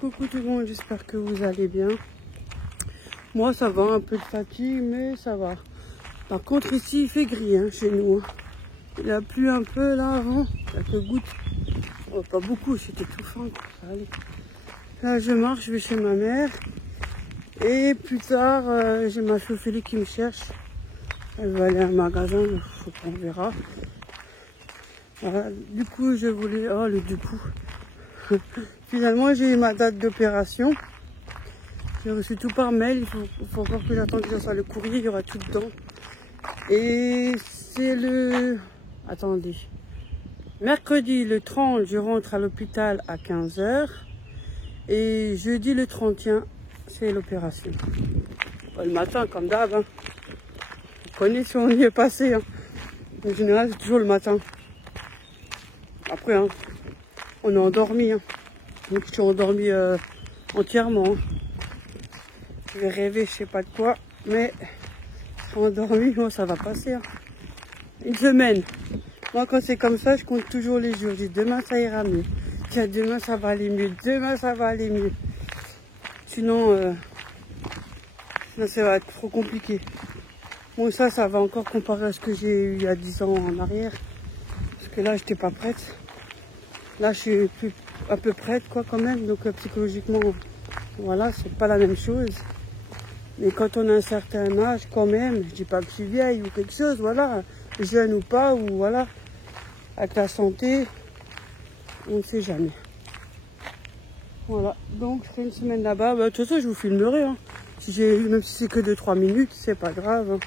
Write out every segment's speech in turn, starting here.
Coucou tout le monde, j'espère que vous allez bien. Moi ça va, un peu de fatigue, mais ça va. Par contre ici il fait gris hein, chez nous. Il a plu un peu là avant, quelques gouttes. Oh, pas beaucoup, c'était tout fin. Ça allait. Là je marche, je vais chez ma mère. Et plus tard, j'ai ma chauffeur qui me cherche. Elle va aller à un magasin, faut qu'on verra. Voilà. Du coup je voulais... Oh le du coup. Finalement j'ai eu ma date d'opération. J'ai reçu tout par mail, il faut encore que j'attende que ça soit le courrier, il y aura tout dedans. Et c'est le... Attendez. Mercredi le 30, je rentre à l'hôpital à 15 h. Et jeudi le 31, c'est l'opération. Le matin, comme d'hab. Hein. Vous connaissez si on y est passé. Hein. En général, c'est toujours le matin. Après, hein, on est endormi. Hein. Donc, je suis endormi entièrement. Hein. Je vais rêver, je sais pas de quoi, mais je suis endormi, bon, ça va passer. Hein. Une semaine. Moi, quand c'est comme ça, je compte toujours les jours. Je dis demain, ça ira mieux. Tiens, demain, ça va aller mieux. Demain, ça va aller mieux. Sinon, ça va être trop compliqué. Bon, ça va encore comparer à ce que j'ai eu il y a 10 ans en arrière. Parce que là, j'étais pas prête. Là, je suis plus, un peu prête, quoi, quand même. Donc, psychologiquement, voilà, c'est pas la même chose. Mais quand on a un certain âge, quand même, je dis pas que je suis vieille ou quelque chose, voilà, jeune ou pas, ou voilà, avec la santé, on ne sait jamais. Voilà, donc je ferai une semaine là-bas. Bah, de toute façon, je vous filmerai. Hein. Même si c'est que 2-3 minutes, c'est pas grave. Hein.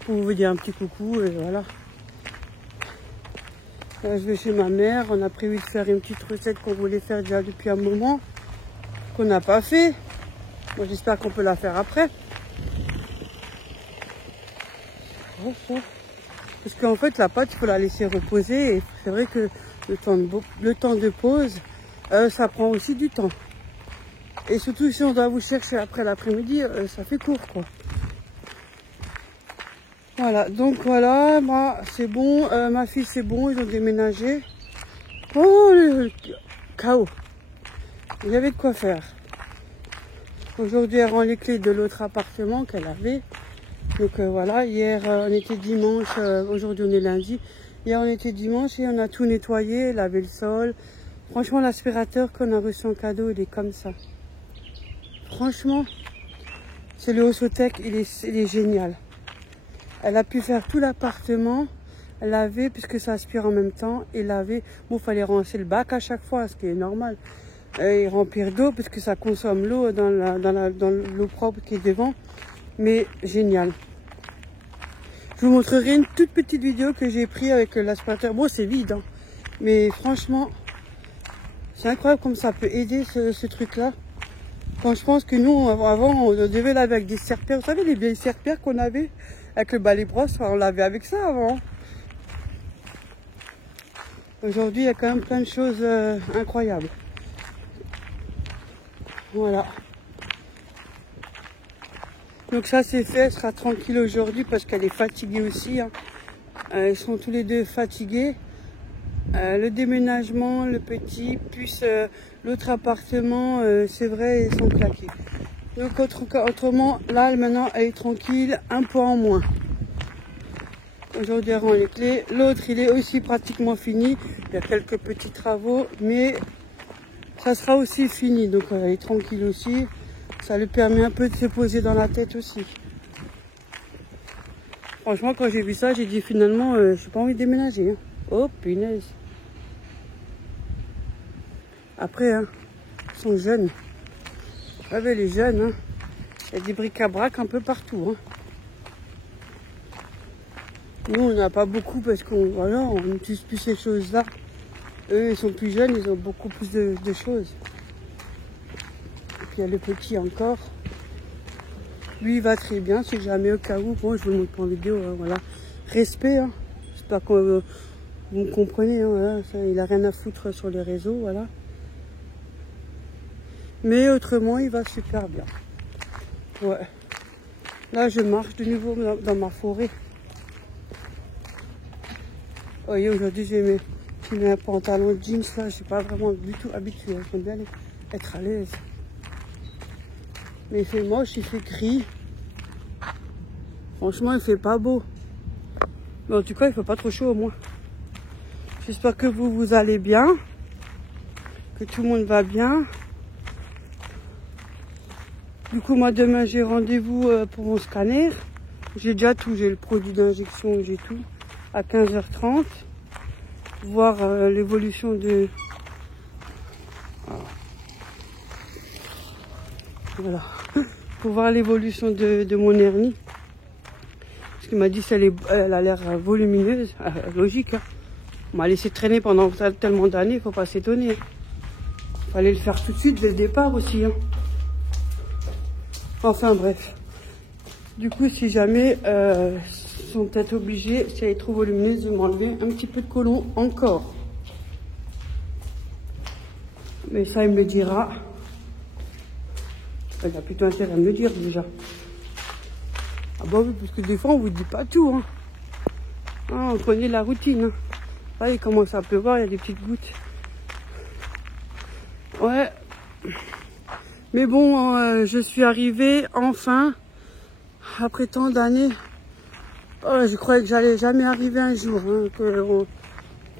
Pour vous dire un petit coucou, et voilà. Là, je vais chez ma mère. On a prévu de faire une petite recette qu'on voulait faire déjà depuis un moment, qu'on n'a pas fait. Moi, j'espère qu'on peut la faire après. Parce qu'en fait, la pâte, il faut la laisser reposer. Et c'est vrai que le temps de pause, ça prend aussi du temps. Et surtout, si on doit vous chercher après l'après-midi, ça fait court, quoi. Voilà, donc voilà, moi, c'est bon. Ma fille, c'est bon, ils ont déménagé. Oh, le chaos. Il y avait de quoi faire. Aujourd'hui, elle rend les clés de l'autre appartement qu'elle avait. Donc voilà, hier on était dimanche, aujourd'hui on est lundi. Hier on était dimanche et on a tout nettoyé, lavé le sol. Franchement, l'aspirateur qu'on a reçu en cadeau, il est comme ça. Franchement, c'est le Osotec, il est génial. Elle a pu faire tout l'appartement, laver puisque ça aspire en même temps et laver. Bon, il fallait rincer le bac à chaque fois, ce qui est normal. Et remplir d'eau parce que ça consomme l'eau dans l'eau propre qui est devant. Mais génial. Je vous montrerai une toute petite vidéo que j'ai prise avec l'aspirateur. Bon, c'est vide, hein, mais franchement, c'est incroyable comme ça peut aider ce truc-là. Quand je pense que nous, avant, on devait laver avec des serpillères. Vous savez, les vieilles serpillères qu'on avait avec le balai brosse, on lavait avec ça avant. Aujourd'hui, il y a quand même plein de choses incroyables. Voilà. Donc ça c'est fait, elle sera tranquille aujourd'hui parce qu'elle est fatiguée aussi. Hein. Ils sont tous les deux fatigués. Le déménagement, le petit, plus l'autre appartement, c'est vrai, ils sont claqués. Donc autrement, là maintenant elle est tranquille, un peu en moins. Aujourd'hui elle rend les clés. L'autre il est aussi pratiquement fini. Il y a quelques petits travaux, mais ça sera aussi fini. Donc elle est tranquille aussi. Ça lui permet un peu de se poser dans la tête aussi. Franchement, quand j'ai vu ça, j'ai dit finalement, je n'ai pas envie de déménager. Hein. Oh, punaise. Après, hein, ils sont jeunes. Vous savez, les jeunes, hein, il y a des bric-à-brac un peu partout. Hein. Nous, on n'a pas beaucoup parce qu'on voilà, on n'utilise plus ces choses-là. Eux, ils sont plus jeunes, ils ont beaucoup plus de choses. Il y a le petit encore. Lui, il va très bien, si jamais au cas où. Bon, je vous le montre en vidéo, hein, voilà. Respect, hein. J'espère que vous me comprenez, hein, voilà. Ça, il a rien à foutre sur les réseaux, voilà. Mais autrement, il va super bien. Ouais. Là, je marche de nouveau dans ma forêt. Vous voyez, aujourd'hui, J'ai mis un pantalon de jeans là, je suis pas vraiment du tout habituée. J'aime bien être à l'aise. Mais il fait moche, il fait gris. Franchement, il fait pas beau. Mais en tout cas, il fait pas trop chaud au moins. J'espère que vous allez bien. Que tout le monde va bien. Du coup, moi, demain, j'ai rendez-vous pour mon scanner. J'ai déjà tout. J'ai le produit d'injection, j'ai tout. À 15h30. Voir l'évolution de... Voilà. Pour voir l'évolution de mon hernie. Parce qu'il m'a dit qu'elle a l'air volumineuse. Logique, hein. On m'a laissé traîner pendant tellement d'années, il ne faut pas s'étonner. Il fallait le faire tout de suite dès le départ aussi. Hein. Enfin bref. Du coup, si jamais ils sont peut-être obligés, si elle est trop volumineuse, de m'enlever un petit peu de côlon encore. Mais ça, il me le dira. Elle a plutôt intérêt à me le dire déjà. Ah bah oui, parce que des fois, on vous dit pas tout. Hein. Ah, on connaît la routine. Hein. Là, il commence à pleuvoir, il y a des petites gouttes. Ouais. Mais bon, je suis arrivée enfin, après tant d'années. Oh, je croyais que j'allais jamais arriver un jour. Hein,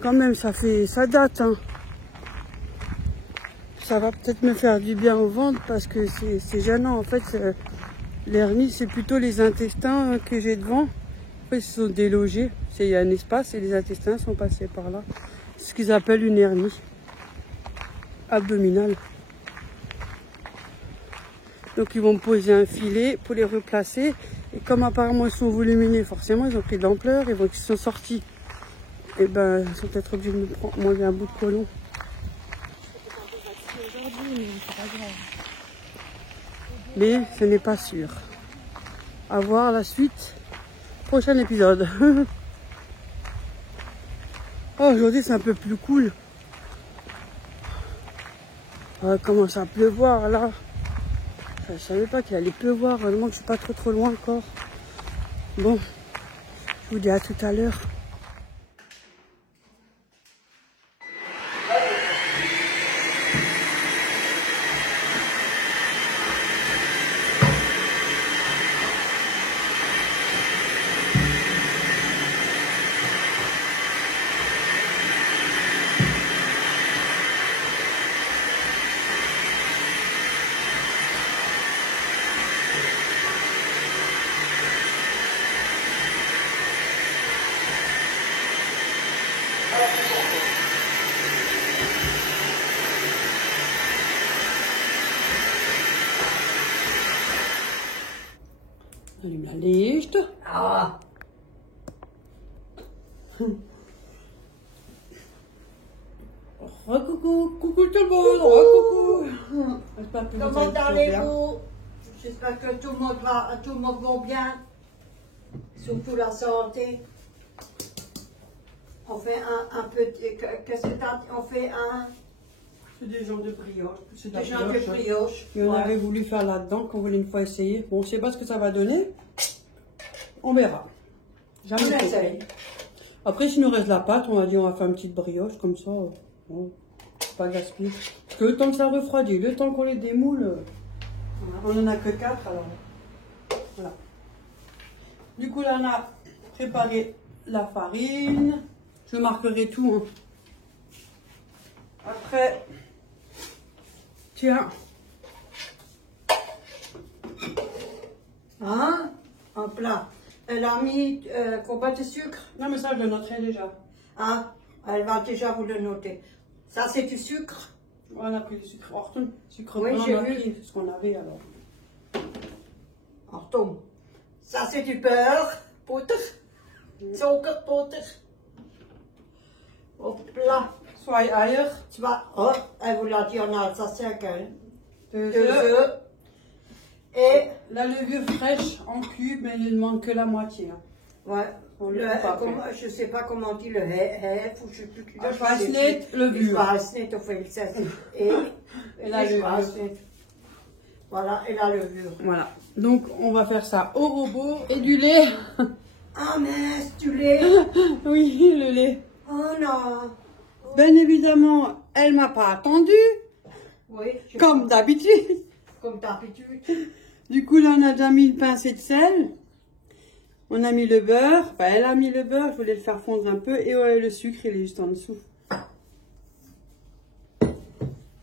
quand même, ça date. Hein. Ça va peut-être me faire du bien au ventre parce que c'est gênant. En fait, l'hernie, c'est plutôt les intestins que j'ai devant. En fait, ils sont délogés. Il y a un espace et les intestins sont passés par là. C'est ce qu'ils appellent une hernie abdominale. Donc ils vont me poser un filet pour les replacer. Et comme apparemment ils sont volumineux, forcément ils ont pris de l'ampleur. Et donc ils sont sortis. Et ben ils sont peut-être obligés de me prendre moi un bout de côlon. Mais ce n'est pas sûr. À voir la suite. Prochain épisode. Oh, aujourd'hui c'est un peu plus cool. Commence à pleuvoir là. Je savais pas qu'il allait pleuvoir. Heureusement que je suis pas trop loin encore. Bon, je vous dis à tout à l'heure. Allume la licht. Ah. Coucou, coucou tout le monde, coucou. Comment allez-vous? J'espère que tout le monde va bien, surtout la santé. On fait un petit, qu'est-ce que t'as? On fait un... C'est des genres de brioche. C'est des genres de brioche. Et on avait voulu faire là-dedans, qu'on voulait une fois essayer. Bon, on ne sait pas ce que ça va donner. On verra. Jamais on essaye. Après, s'il nous reste la pâte, on a dit on va faire une petite brioche, comme ça, bon, pas gaspiller. Parce que le temps que ça refroidit, le temps qu'on les démoule, on n'en a que 4, alors voilà. Du coup, là, on a préparé la farine. Je marquerai tout. Hein. Après, tiens. Hein? En plat. Elle a mis combien de sucre? Non, mais ça, je le noterai déjà. Ah, elle va déjà vous le noter. Ça, c'est du sucre? On a pris du sucre Horton. Sucre oui, blanc, j'ai on a vu. pris ce qu'on avait alors. Horton. Ça, c'est du beurre. Poudre. Sucre, poudre. Hop là. Zwei Eier. Oh, elle vous l'a dit en alsacien, qu'elle. 2 2 œufs. œufs. Et la levure fraîche en cube, mais il ne manque que la moitié. Hein. Ouais. Je ne sais pas comment on dit le hef, ou je ne sais plus. Schweissnet, levure. Schweissnet, of et la levure. Voilà, et la levure. Voilà. Donc, on va faire ça au robot et du lait. Ah mince, du lait. Oui, le lait. Oh non. bien évidemment, elle m'a pas attendu, Oui, comme d'habitude. comme d'habitude. Du coup, là, on a déjà mis une pincée de sel. On a mis le beurre. Enfin, elle a mis le beurre. Je voulais le faire fondre un peu. Et ouais, le sucre, il est juste en dessous.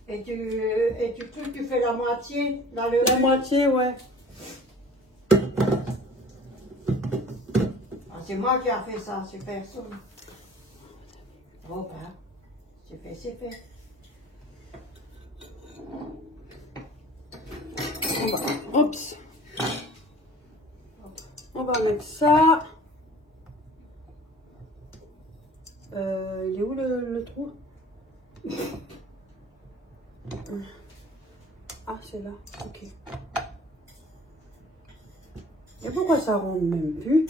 Et tu fais la moitié dans le La moitié, ouais. Ah, c'est moi qui a fait ça, c'est personne. Oh ben, c'est fait, c'est fait. Oups. On va mettre ça. Il est où le trou? Ah, c'est là. Ok. Et pourquoi ça rentre même plus?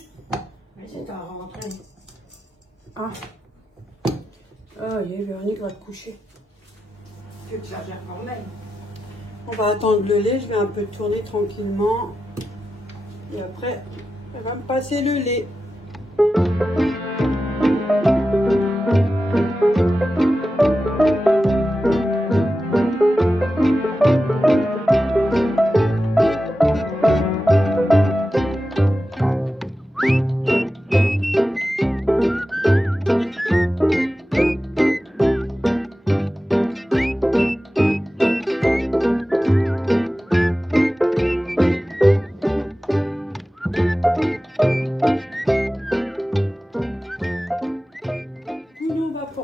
Mais c'est en rentrée. Ah. Ah, il est Véronique va te coucher. Tu exagères quand même. On va attendre le lait. Je vais un peu tourner tranquillement. Et après, elle va me passer le lait.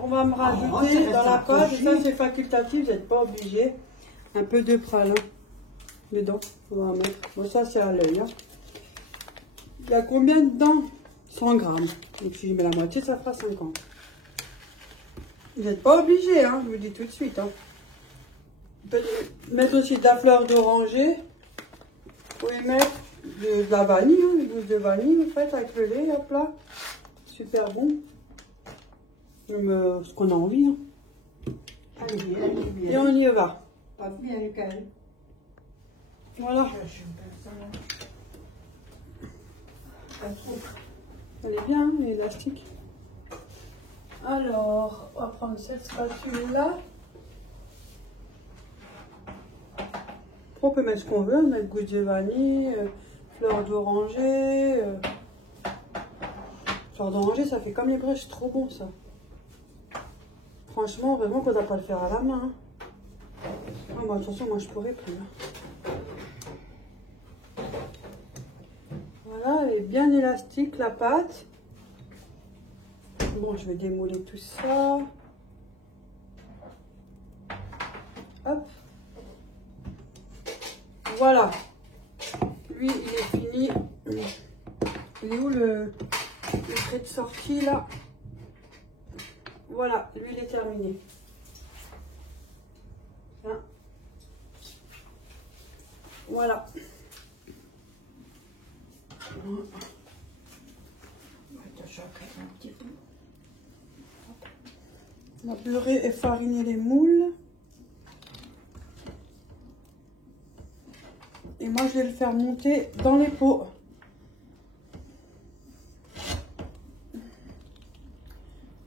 On va me rajouter dans la pâte, et ça c'est facultatif, vous n'êtes pas obligé. Un peu de pralin dedans, on va en mettre. Bon, ça c'est à l'œil. Hein. Il y a combien dedans? 100 grammes. Donc si je mets la moitié, ça fera 50. Vous n'êtes pas obligé, hein, je vous le dis tout de suite. Hein. Vous pouvez mettre aussi de la fleur d'oranger. Vous pouvez mettre de la vanille, hein, une gousse de vanille, vous faites avec le lait, hop là. Super bon. Ce qu'on a envie. Hein. Allez, bien. Et on y va. Pas bien, nickel. Voilà. Elle est bien, hein, élastique. Alors, on va prendre cette spatule-là. On peut mettre ce qu'on veut, mettre gousse de vanille, fleur d'oranger. Fleur d'oranger, ça fait comme les brèches, c'est trop bon ça. Franchement, vraiment, qu'on ne doit pas le faire à la main. Hein. Ah, bon, attention, moi je pourrais plus. Hein. Voilà, elle est bien élastique la pâte. Bon, je vais démouler tout ça. Hop. Voilà. Lui, il est fini. Il est où le trait de sortie là? Voilà, lui, il est terminé. Hein. Voilà. On va beurrer et fariner les moules. Et moi, je vais le faire monter dans les pots.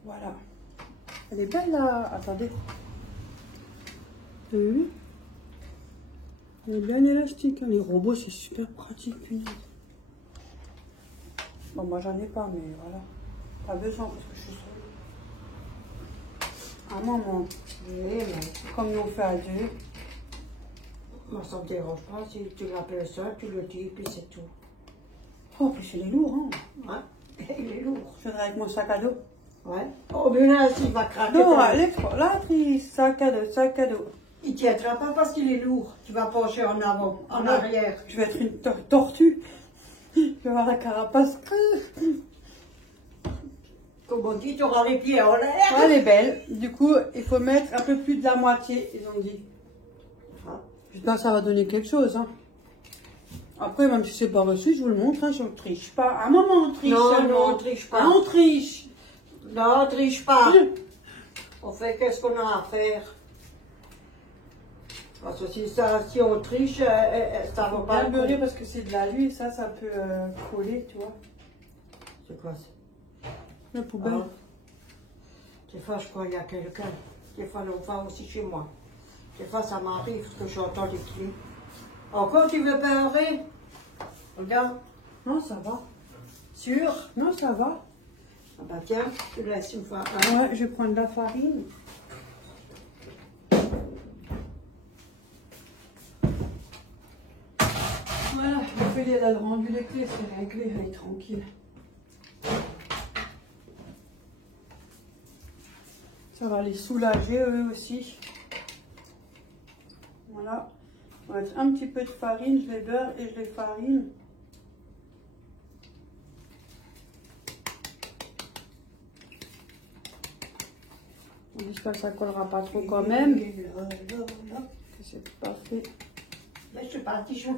Voilà. Elle est belle là. Attendez. Vous avez vu? Elle est bien élastique. Hein. Les robots, c'est super pratique. Punaise. Bon, moi, j'en ai pas, mais voilà. Pas besoin parce que je suis seule. Un moment. Oui, mais Comme nous on fait à deux. moi, ça ne me dérange pas. Si tu l'appelles ça, tu le dis, puis c'est tout. Oh, puis il est lourd, hein. Ouais, il est lourd. Je viendrai avec mon sac à dos. Ouais. Oh, mais là, s'il va craquer. Non, l'exploratrice, sac à dos, sac à dos. Il ne tiendra pas parce qu'il est lourd. Tu vas pencher en avant, en arrière. Je vais être une tortue. Je vais avoir la carapace creuse. Comme on dit, tu auras les pieds en l'air. Elle est belle. Du coup, il faut mettre un peu plus de la moitié, ils ont dit. J'espère que ça va donner quelque chose. Hein. Après, même si c'est pas reçu, je vous le montre, hein, je ne triche pas. À un moment, on triche. Non, non, on triche pas. Ah, on triche. Non, on triche pas. On fait qu'est-ce qu'on a à faire. Parce que si on triche, ça va pas. Bien beurrer parce que c'est de la l'huile, ça peut coller, tu vois. C'est quoi ça? La poubelle. Ah. Des fois, je crois qu'il y a quelqu'un. Des fois, on va aussi chez moi. Des fois, ça m'arrive que j'entends des clés. Encore, tu veux pleurer? Regarde. Non, ça va. Sûr? Non, ça va. Ah bah tiens, je te laisse une fois. Ouais, je vais prendre de la farine. Voilà, elle a rendu les clés, c'est réglé, elle est tranquille. Ça va les soulager eux aussi. Voilà. On va mettre un petit peu de farine, je les beurre et je les farine. J'espère que ça collera pas trop quand même. C'est pas fait. Là, je suis partie, je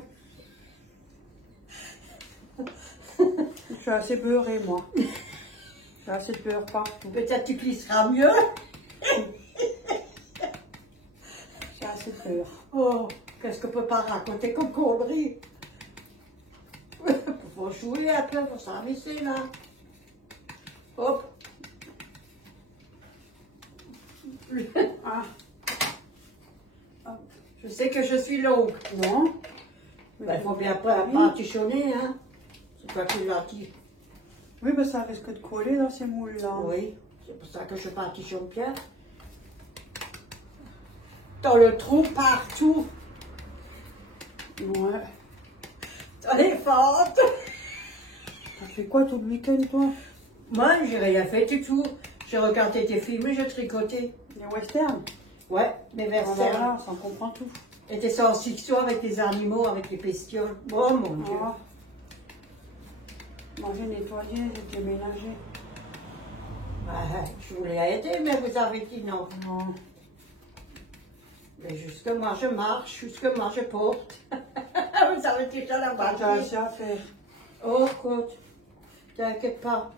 suis assez beurrée, moi. J'ai assez de beurre partout. Peut-être tu glisseras mieux. J'ai assez de beurre. Oh, qu'est-ce qu'on peut pas raconter comme connerie? Faut jouer un peu, faut s'amuser là. Hop. Ah. Je sais que je suis longue. Non. Il faut bien pas partitionner, hein. C'est toi qui l'as dit. Oui, mais ça risque de coller dans ces moules-là. Oui, c'est pour ça que je partitionne bien. Dans le trou, partout. Ouais. Dans les fentes. T'as fait quoi tout le week-end, toi? Moi, j'ai rien fait du tout. J'ai regardé tes films et j'ai tricoté. Les westerns? Ouais, mes westerns. Voilà, on s'en comprend tout. Et des science-fiction avec des animaux, avec des bestioles. Oh mon Dieu. Ah. Moi, j'ai nettoyé, j'ai déménagé. Ouais, je voulais aider, mais vous avez dit non. Non. Mais jusque moi je marche, jusque moi je porte. Vous avez déjà la T'as batterie. assez à faire. Oh, écoute, t'inquiète pas.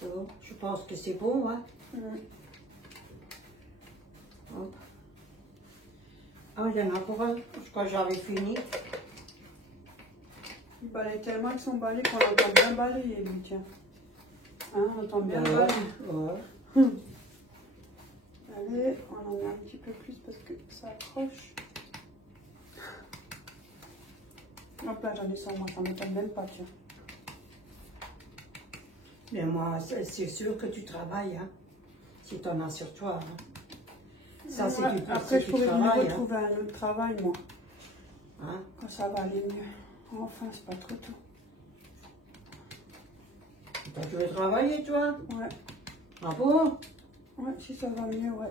So, je pense que c'est bon, hein. Hop. Ah, il y en a pour un. Je crois que j'avais fini. Il balaye tellement avec son balai qu'on entend bien balayer, lui, tiens. Hein, on entend bien balayer. Ouais. Allez, on en met un petit peu plus parce que ça accroche. Hop là, j'en ai sur moi, ça ne m'étonne même pas, tiens. Mais moi, c'est sûr que tu travailles, hein. Si tu en as sur toi, hein. Ça, c'est du Après, je pourrais travail, retrouver un autre travail, moi. Hein? Quand ça va aller mieux. Enfin, c'est pas trop tôt. Tu veux travailler, toi? Ouais. Ah bon? Ouais, si ça va mieux, ouais.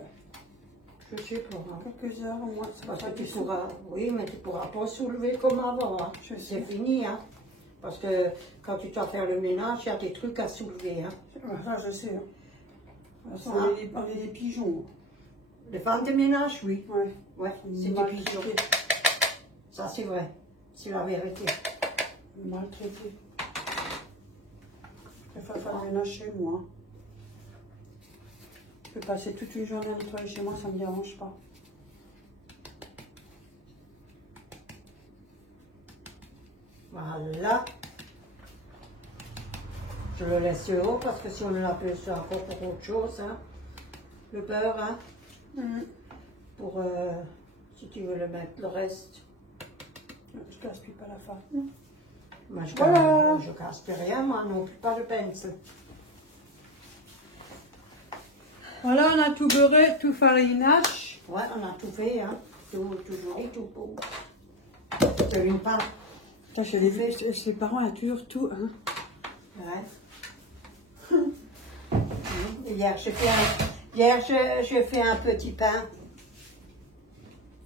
Je sais pas. Hein. Quelques heures au moins, ça va Parce pas que tu du pourras, oui, mais tu pourras pas soulever comme avant. Hein. C'est fini, hein. Parce que quand tu dois faire le ménage, il y a des trucs à soulever, hein. Ouais, ça, je sais. Hein. Ça, on est des pigeons. Les femmes de ménage, oui. Ouais. Ouais, c'est des pigeons. Ça, c'est vrai. C'est la vérité. Maltraité. Je préfère faire le ménage chez moi. Je peux passer toute une journée à nettoyer chez moi, ça ne me dérange pas. Voilà. Je le laisse haut parce que si on l'a fait, c'est encore pour autre chose, hein. Le beurre, hein. Pour, si tu veux le mettre, le reste. Je gaspille pas la farine. Moi, je gaspille rien, moi non plus, pas de pince. Voilà, on a tout beurré, tout farinage. Ouais, on a tout fait, hein. Tout joli, tout beau. Tu n'allumes pas. Je l'ai fait, chez les parents, il y a toujours tout, hein. Ouais. Hier, j'ai fait un petit pain.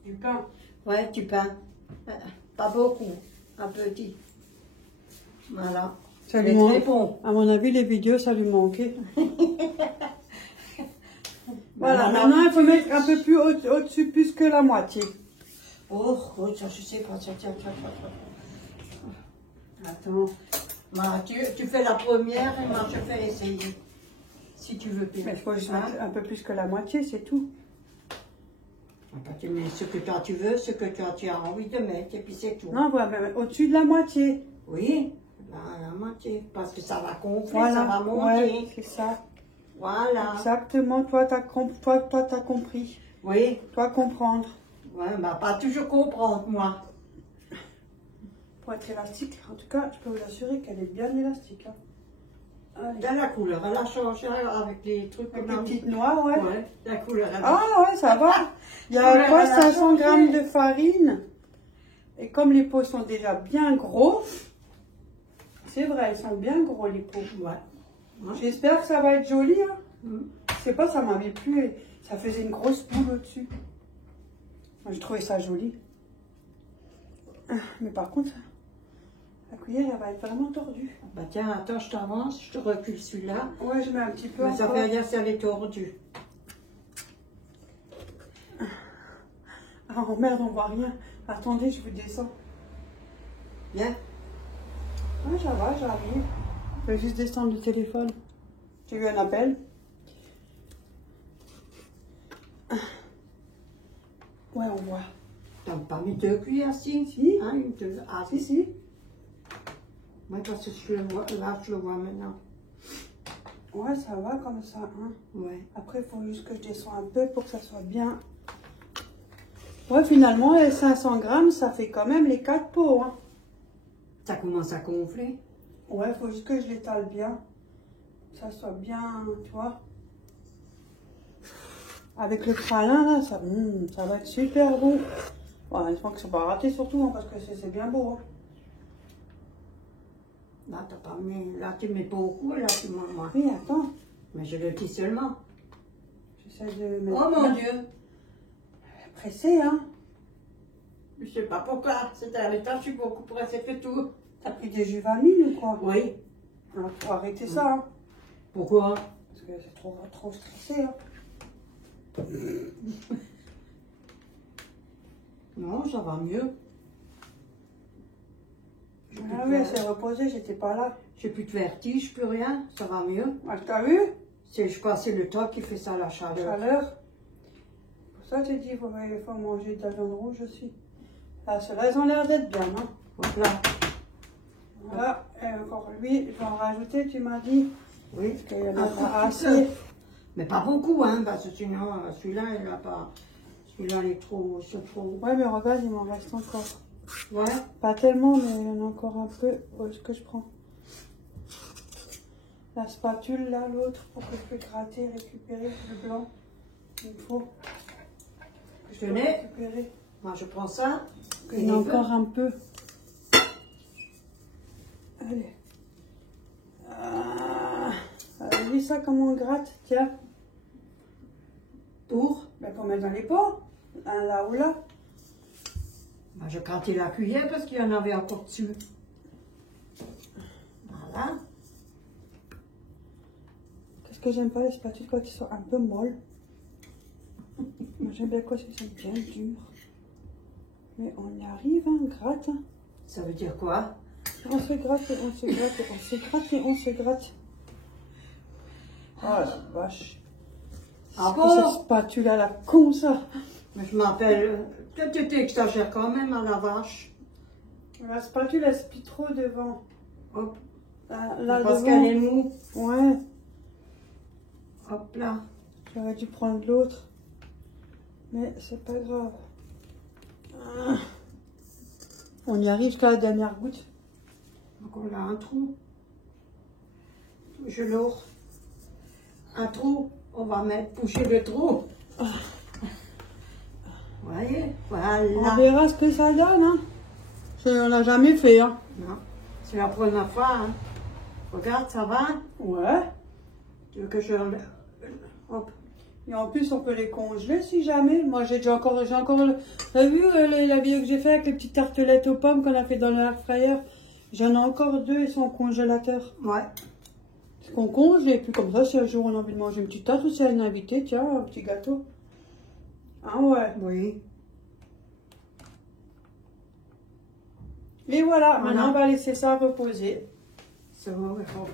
Du pain? Ouais, du pain. Pas beaucoup, un petit. Voilà. Ça lui manque. Très bon. À mon avis, les vidéos, ça lui manquait. Voilà, maintenant il faut mettre un peu plus au-dessus, plus que la moitié. Oh, ça je sais pas, tiens. Attends. Voilà, tu fais la première et moi je fais essayer. Si tu veux bien. Mais il faut juste mettre un peu plus que la moitié, c'est tout. Tu mets ce que toi tu veux, ce que toi tu as envie de mettre, et puis c'est tout. Non, voilà, au-dessus de la moitié. Oui, la moitié, parce que ça va gonfler, voilà, ça va monter. Ouais, c'est ça. Voilà. Exactement, toi, t'as compris. Oui. Toi, comprendre. Ouais, bah pas toujours comprendre, moi. Pour être élastique, en tout cas, je peux vous assurer qu'elle est bien élastique. Hein. Allez. Là, la couleur, elle a changé avec les trucs Avec comme les petites noix, ouais. Ouais, la couleur, elle a Ah ouais, ça va. Il y a Couleur, quoi, elle a 500 changé. grammes de farine. Et comme les pots sont déjà bien gros, c'est vrai, ils sont bien gros les pots. Ouais. Ouais. J'espère que ça va être joli. Hein. Mm. Je sais pas, ça m'avait plu. Ça faisait une grosse boule au-dessus. Moi, j'ai trouvé ça joli. Mais par contre, la cuillère, elle va être vraiment tordue. Bah tiens, attends, je t'avance, je te recule celui-là. Ouais, je mets un petit peu Mais ça encore. fait rien si elle est tordue. Ah, oh merde, on voit rien. Attendez, je vous descends. Bien. Ah, ça va, j'arrive. Je vais juste descendre le téléphone. J'ai eu un appel. Ouais, on voit. T'as pas mis 2 cuillères, si? Si. Hein, une, deux. Ah, Si, si. Moi, parce que je le vois, là, je le vois maintenant. Ouais, ça va comme ça. Hein. Ouais. Après, il faut juste que je descende un peu pour que ça soit bien. Ouais, finalement, les 500 grammes, ça fait quand même les 4 pots. Hein. Ça commence à gonfler. Ouais, il faut juste que je l'étale bien. Que ça soit bien, tu vois. Avec le pralin, là, ça va être super bon. Ouais, je pense que c'est pas raté surtout, hein, parce que c'est bien beau. Hein. Là, t'as pas mis, là, tu mets beaucoup, là, tu mets moins. Oui, attends. Mais je le dis seulement. J'essaie de mettre... Oh mon Dieu! Pressé, hein. Je sais pas pourquoi. C'était à l'état, je suis beaucoup pressée que tout. T'as pris des jus vanille ou quoi? Oui. Alors, faut arrêter ça, hein. Pourquoi? Parce que c'est trop stressé, hein. Non, ça va mieux. Ah oui, elle s'est reposée, j'étais pas là. J'ai plus de vertige, plus rien. Ça va mieux. Ah, t'as vu? Je crois que c'est le temps qui fait ça, la chaleur. Chaleur. Pour ça, j'ai dit, il faut manger de la viande rouge aussi. Là, ceux-là, ils ont l'air d'être bien, hein. Voilà. Voilà, et encore lui, je vais en rajouter, tu m'as dit. Oui. Parce qu'il y en a Un pas petit assez. peu. Mais pas beaucoup, hein, parce que sinon, celui-là, il a pas... Celui-là, il est trop... C'est trop... Ouais, mais regarde, il m'en reste encore. Ouais. Pas tellement, mais il y en a encore un peu. Où est-ce que je prends? La spatule, là, l'autre, pour que je puisse gratter, récupérer le blanc. Il faut que je peux Tenez. récupérer. Moi, je prends ça. Il y en a encore un peu. Allez. Ah. Alors, dis ça comment on gratte, tiens. Pour. Ben, pour mettre dans les pots. Un là ou là. Bah, je grattais la cuillère parce qu'il y en avait encore dessus. Voilà. Qu'est-ce que j'aime pas les spatules quand ils sont un peu molles. Moi j'aime bien quoi, c'est qu'ils sont bien durs. Mais on y arrive, hein, on gratte. Hein. Ça veut dire quoi? On se gratte, on se gratte, on se gratte et on se gratte. Oh la vache. Ah C'est cette bon? spatule à la con ça. Mais je m'appelle... Peut-être que tu exagères quand même à la vache. La spatule elle se plie trop devant. Hop. Là Parce devant. qu'elle est mou. Ouais, Hop là. j'aurais dû prendre l'autre. Mais c'est pas grave. Ah. On y arrive jusqu'à la dernière goutte. Donc on a un trou. Je l'ouvre. Un trou. On va boucher le trou. Vous voyez? On Voilà. verra ce que ça donne. Hein. On l'a jamais fait. Hein. Non. C'est la première fois. Hein. Regarde, ça va? Ouais. Tu veux que je... Hop. Et en plus, on peut les congeler si jamais. Moi, j'ai encore. T'as vu la vidéo que j'ai fait avec les petites tartelettes aux pommes qu'on a fait dans le air fryer? J'en ai encore 2, ils sont au congélateur. Ouais. Parce qu'on congèle, et puis comme ça, si un jour on a envie de manger une petite tarte ou si elle a une invitée, tiens, un petit gâteau. Ah ouais. Oui. Et voilà, Voilà. maintenant on va laisser ça reposer. Ça va, ouais. Hop.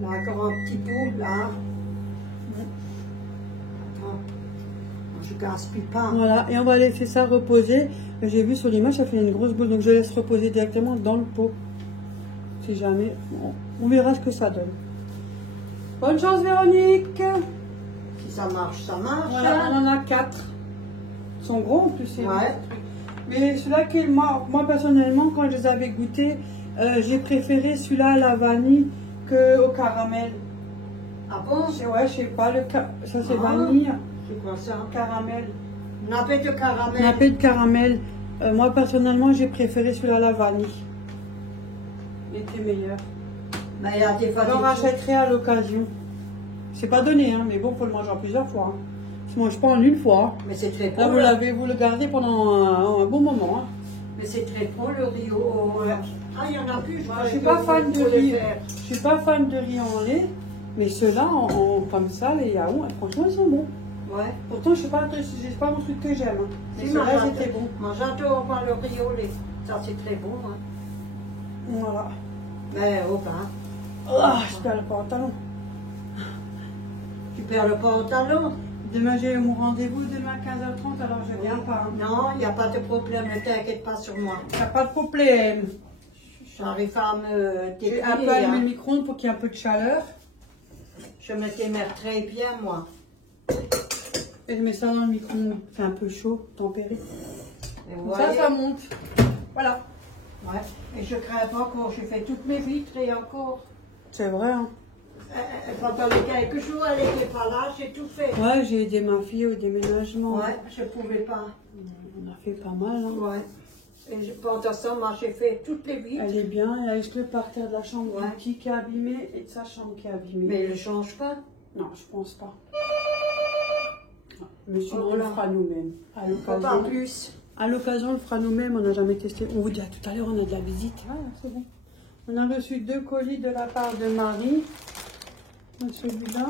Là, encore un petit peu, là. Attends. Je gaspille pas. Voilà, et on va laisser ça reposer. J'ai vu sur l'image, ça fait une grosse boule, donc je laisse reposer directement dans le pot. Si jamais, bon, on verra ce que ça donne. Bonne chance, Véronique. Si ça marche, ça marche. Voilà, hein. on en a 4. Ils sont gros en plus. Ces Ouais. trucs. Mais celui-là, moi personnellement, quand je les avais goûtés, j'ai préféré celui-là à la vanille qu'au caramel. Ah bon? Ouais, je sais pas, ça c'est Ah. vanille, C'est quoi ça? caramel. Nappé de caramel. Nappé de caramel. Moi personnellement, j'ai préféré celui-là à la vanille. Il était meilleur. Mais il y a des fois J'en des trucs- rachèterai à l'occasion. C'est pas donné, hein, mais bon, faut le manger en plusieurs fois. Hein. Ça se mange pas en une fois. Mais c'est très Là, bon. vous le gardez pendant un bon moment. Hein. Mais c'est très bon le riz au... Ah, il y en a plus, je crois. Je suis pas fan de Faut le riz. faire. Je suis pas fan de riz en lait, mais ceux-là, comme ça, les yaourts, franchement, ils sont bons. Ouais. Pourtant, je sais pas, c'est pas mon truc que j'aime. Hein. Mais Si, ceux-là, c'était bon. Moi, j'adore voir le riz au lait. Ça, c'est très bon. Hein. Voilà. Mais au pain. Ah, je perds le pantalon. Tu perds le pantalon? Demain, j'ai mon rendez-vous demain à 15h30, alors je viens pas. Hein. Non, il n'y a pas de problème. Ne t'inquiète pas sur moi. Y a pas de problème. J'arrive à me J'ai un peu dépiler. allumé le Hein. micro-ondes pour qu'il y ait un peu de chaleur. Je me démerde très bien, moi. Et je mets ça dans le micro-ondes. C'est un peu chaud, tempéré. Et vous Comme ça, voyez? ça monte. Voilà. Ouais. Et je crains pas encore. J'ai fait toutes mes vitres et encore. C'est vrai, hein. Pendant les quelques jours, elle n'était pas là. J'ai tout fait. Ouais, j'ai aidé ma fille au déménagement. Ouais, je pouvais pas. On a fait pas mal, hein. Ouais. Et pendant ça, moi, j'ai fait toutes les vitres. Elle est bien, il y a juste le parterre de la chambre Ouais. du petit qui est abîmé et de sa chambre qui est abîmée. Mais elle ne change pas. Non, je pense pas. Mais sinon, Oh on le là. fera nous-mêmes. À Pas l'occasion. plus. À l'occasion, on le fera nous-mêmes, on n'a jamais testé. On vous dit à tout à l'heure, on a de la visite. Ah, c'est bon. On a reçu 2 colis de la part de Marie. Celui-là.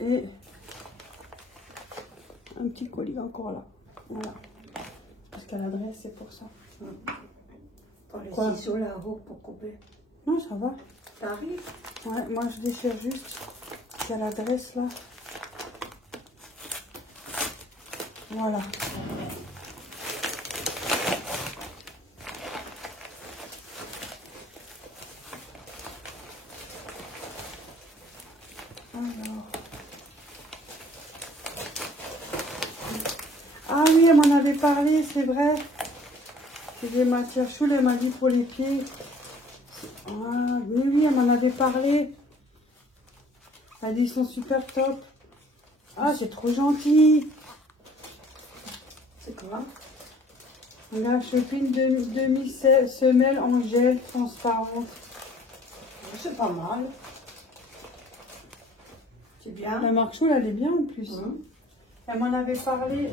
Et un petit colis encore là. Voilà. Parce qu'à l'adresse, c'est pour ça. Pas les Quoi? ciseaux là-haut pour couper. Non, ça va. T'arrives? Ouais, moi je déchire juste. Il y a l'adresse là. Voilà. Alors. Ah oui, elle m'en avait parlé, c'est vrai. C'est des matières chaudes, elle m'a dit pour les pieds. Ah, mais oui, elle m'en avait parlé. Elle dit ils sont super top. Ah, c'est trop gentil. C'est quoi? Regarde, je fais une demi-semelle en gel transparente. C'est pas mal. C'est bien. La marque Choule, elle est bien en plus. Mhm. Elle m'en avait parlé.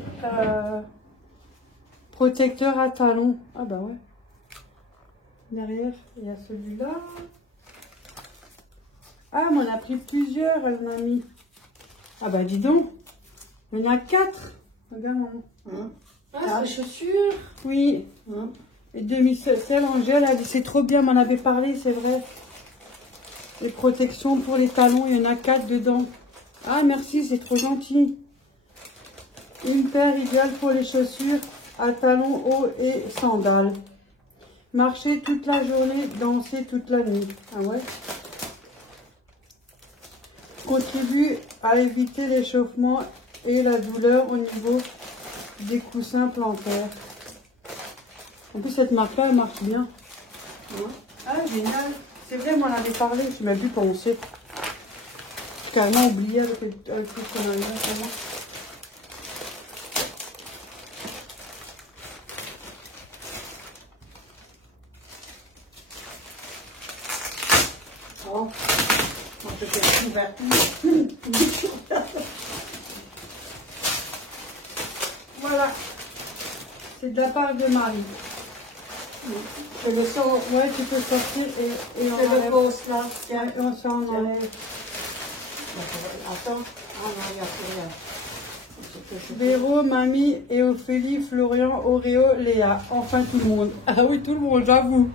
Protecteur à talons. Ah bah ouais. Derrière, il y a celui-là. Ah, on a pris plusieurs, elle m'a mis. Ah bah dis donc. Il y en a 4. Regarde, maman. Hein? Ah, c'est chaussures. Oui. Hein? Et demi-sel en gel, elle dit c'est trop bien, m'en avait parlé, c'est vrai. Les protections pour les talons, il y en a 4 dedans. Ah merci, c'est trop gentil. Une paire idéale pour les chaussures à talons hauts et sandales. Marcher toute la journée, danser toute la nuit. Ah ouais. Contribue à éviter l'échauffement et la douleur au niveau des coussins plantaires. En plus, cette marque-là, elle marche bien. Hein? Ah, génial. C'est vrai, moi, on en avait parlé. Je n'ai même plus pensé. J'ai carrément oublié avec tout ce qu'on a eu là. Vraiment. Oh. Moi, je fais couverture. Voilà. C'est de la part de Marie. C'est le son. Ouais, tu peux sortir et on C'est le enlève. poste là. Tiens. Ouais, on s'en Tiens. enlève. Attends. Ah non, il n'y a plus rien. C'est que je- Véro, Mamie et Ophélie, Florian, Auréo, Léa. Enfin tout le monde. Ah oui, tout le monde, j'avoue.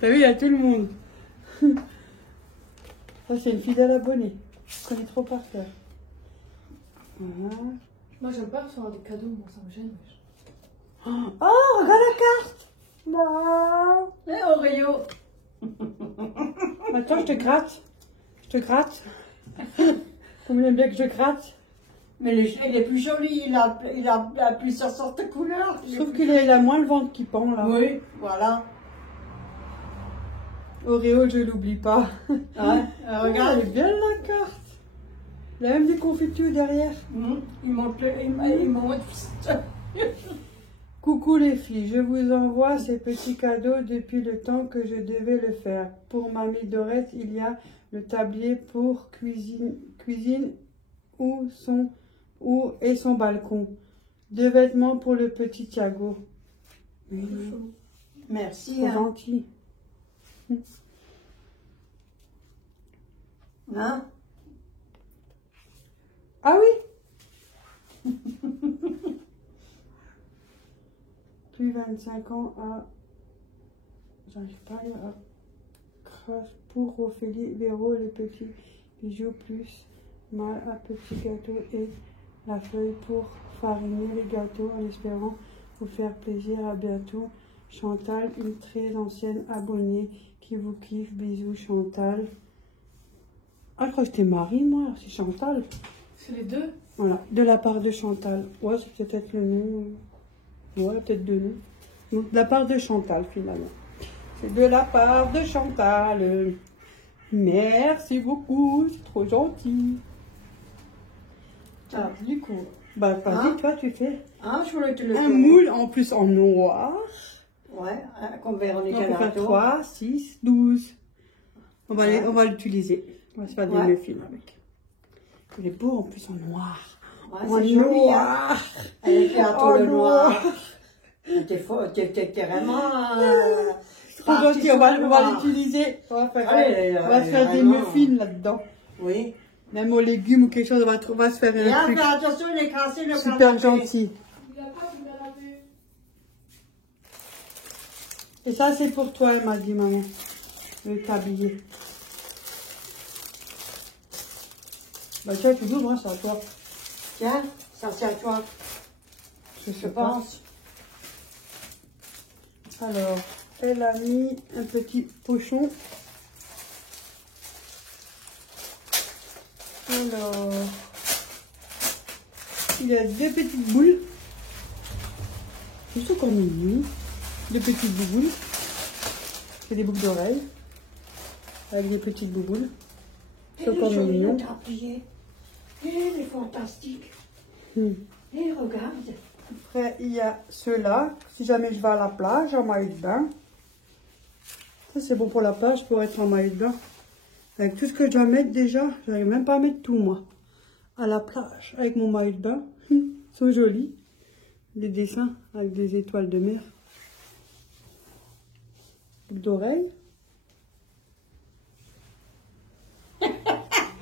T'as vu, il y a tout le monde. Ça, c'est une fidèle abonnée. Je connais trop par cœur. Voilà. Moi, j'aime pas recevoir des cadeaux, moi, ça me gêne. Oh, regarde la carte. Bah. Eh, Oreo! Attends, je te gratte. Je te gratte. Comme il aime bien que je gratte. Mais il est plus joli, il a plusieurs sortes de couleurs. Sauf qu'il a moins le ventre qui pend là. Oui, voilà. Oreo, je l'oublie pas. Ouais, regarde. Elle est bien la carte. Il y a même des confitures derrière. Il monte. Coucou les filles, je vous envoie ces petits cadeaux depuis le temps que je devais le faire. Pour Mamie Dorette, il y a le tablier pour cuisine et son balcon. 2 vêtements pour le petit Thiago. Merci. C'est gentil. Hein? Ah oui. Plus 25 ans à... J'arrive pas à... Crash pour Ophélie, Véro, les petits bijoux plus mal à petit gâteau et la feuille pour fariner les gâteaux en espérant vous faire plaisir. À bientôt. Chantal, une très ancienne abonnée qui vous kiffe. Bisous Chantal. Ah, je crois que c'était Marie, moi. C'est Chantal. C'est les deux? Voilà, de la part de Chantal. Ouais, c'est peut-être le nom. Ouais, peut-être deux noms. Donc, de la part de Chantal, finalement. C'est de la part de Chantal. Merci beaucoup, c'est trop gentil. Alors, du coup, bah, vas-y, toi, tu fais Je voulais te le un faire. moule, en plus en noir. Ouais, comme Véronique Donc, on va faire Anato. 3, 6, 12. On va l'utiliser. On va se faire des muffins avec. Il est beau, en plus, en noir. Ouais, En c'est joli, noir. hein. Elle fait un tour En de noir. noir. T'es vraiment... Trop gentil, on va noir. l'utiliser. On va Allez, se faire des vraiment. muffins là-dedans. Oui. Même aux légumes ou quelque chose, on va se faire Et un là, truc fais attention, il est cassé le super canapé. gentil. Il a pas de canapé. Et ça, c'est pour toi, elle m'a dit, maman. Le tablier. Bah tiens, tu l'ouvres, hein, c'est à toi. Tiens, ça c'est à toi, Je je pense. Alors, elle a mis un petit pochon. Alors, il y a 2 petites boules. C'est encore mignon. 2 petites bouboules. C'est des boucles d'oreilles. Avec des petites bouboules. C'est encore mignon. Il est fantastique. Et regarde. Après, il y a ceux-là. Si jamais je vais à la plage, en maillot de bain. Ça, c'est bon pour la plage, pour être en maillot de bain. Avec tout ce que je dois mettre déjà, j'arrive même pas à mettre tout, moi. À la plage, avec mon maillot de bain. Ils sont jolis. Des dessins avec des étoiles de mer. Boucle d'oreille.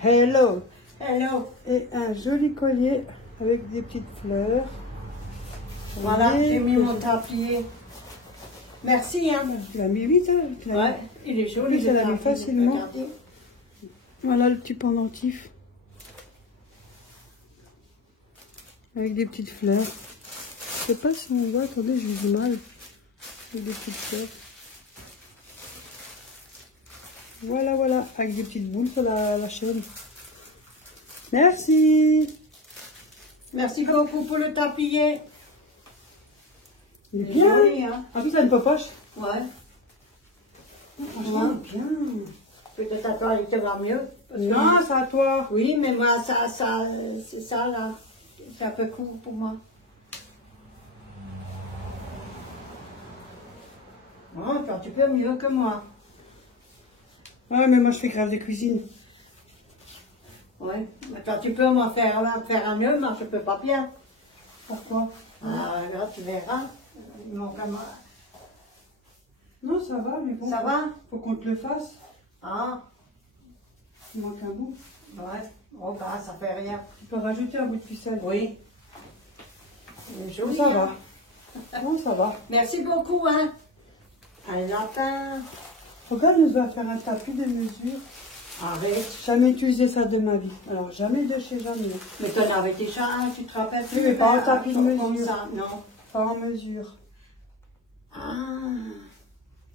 Hello. Hello. Et un joli collier avec des petites fleurs. Voilà, Et j'ai mis mon tablier. Merci, hein. Tu l'as mis vite, hein. Tu l'as Ouais, il est joli. Oui, ça le l'a mis tablier. facilement. Regardez. Voilà le petit pendentif. Avec des petites fleurs. Je sais pas si on voit, attendez, j'ai du mal. Avec des petites fleurs. Voilà, voilà, avec des petites boules sur la chaîne. Merci. Merci beaucoup pour le tablier. Il est Il est bien. joli, hein. Ah oui, ça a une poche. Ouais. Franchement, bien. Peut-être à toi, il te va mieux. Parce que- Non, c'est à toi. Oui, mais moi, c'est ça, là. C'est un peu court pour moi. Oh, toi, tu peux mieux que moi. Ouais, mais moi, je fais grave de cuisine. Ouais. Mais toi, tu peux m'en faire un nœud, moi, je peux pas bien. Pourquoi? Ah, là, tu verras. Non, comment... Non, ça va, mais bon. Ça va? Faut qu'on te le fasse. Ah, Il manque un bout. ouais. Oh, bah, ça fait rien. Tu peux rajouter un bout de ficelle. Oui. Joli, Ça hein. va. Non, ça va. Merci beaucoup, hein. Un lapin. Regarde, nous va faire un tapis de mesure. Arrête. Jamais utilisé ça de ma vie. Alors, jamais de chez jamais. Mais t'en avais déjà un, tu te rappelles plus? Oui, mais pas en un tapis de truc comme mesure. ça, non. Pas en mesure. Ah,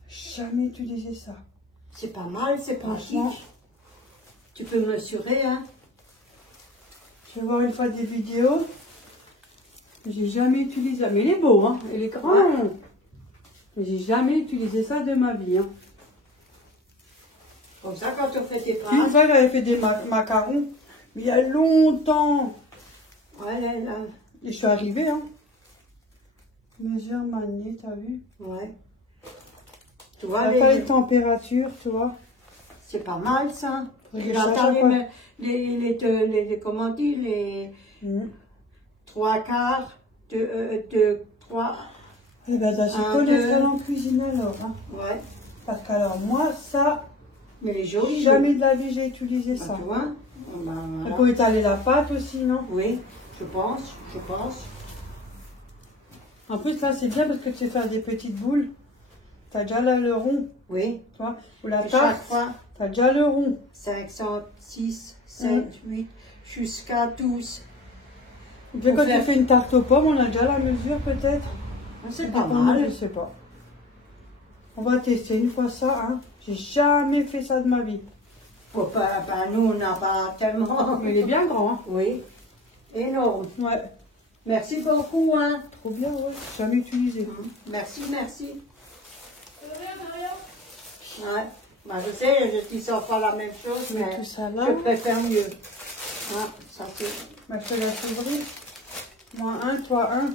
Jamais utilisé ça. c'est pas mal, c'est Franchement. pratique. Tu peux mesurer, hein. Je vais voir une fois des vidéos. J'ai jamais utilisé ça. Mais il est beau, hein. Il est grand. Ouais. Mais j'ai jamais utilisé ça de ma vie, hein. Comme ça, quand on fait tes Une pâtes. fois, j'avais fait des macarons. Mais il y a longtemps. Ouais, là. Et je suis arrivée, hein. Mesure manier, t'as vu? Ouais. Tu Ça vois, n'a pas les températures, tu vois. c'est pas mal, ça. Regarde, J'entends ça, chaque fois. comment on dit, les Mhm. 3/4 de 3. Eh ben, t'as su Un, connaître deux. en cuisine alors, hein. Ouais. Parce qu'alors, moi, ça, Mais les jaunes, jamais de la vie j'ai utilisé bah, ça. tu vois. Bah, voilà. Pour étaler la pâte aussi, non? Oui, je pense. En plus, là, c'est bien parce que tu sais faire des petites boules. T'as déjà là le rond, Oui. tu vois. Ou la Chaque tarte, fois, t'as déjà le rond. 500, 6, 7, 8, jusqu'à 12. Et puis Pour quand faire- tu fais une tarte aux pommes, on a déjà la mesure peut-être. C'est pas Dépendant, mal. Je sais pas. On va tester une fois ça, hein. J'ai jamais fait ça de ma vie. Bon, nous, on n'a pas tellement. Mais il est bien grand, hein. Oui, énorme. Ouais. Merci beaucoup, hein. Trop bien, ouais. Jamais utilisé. Merci, merci. Rien. Ouais. Bah, je sais, je dis ça pas la même chose, Mais mais tout ça là. je préfère mieux. Ouais, ça c'est. Bah, je te la ouvrir. Moi 1, toi 1.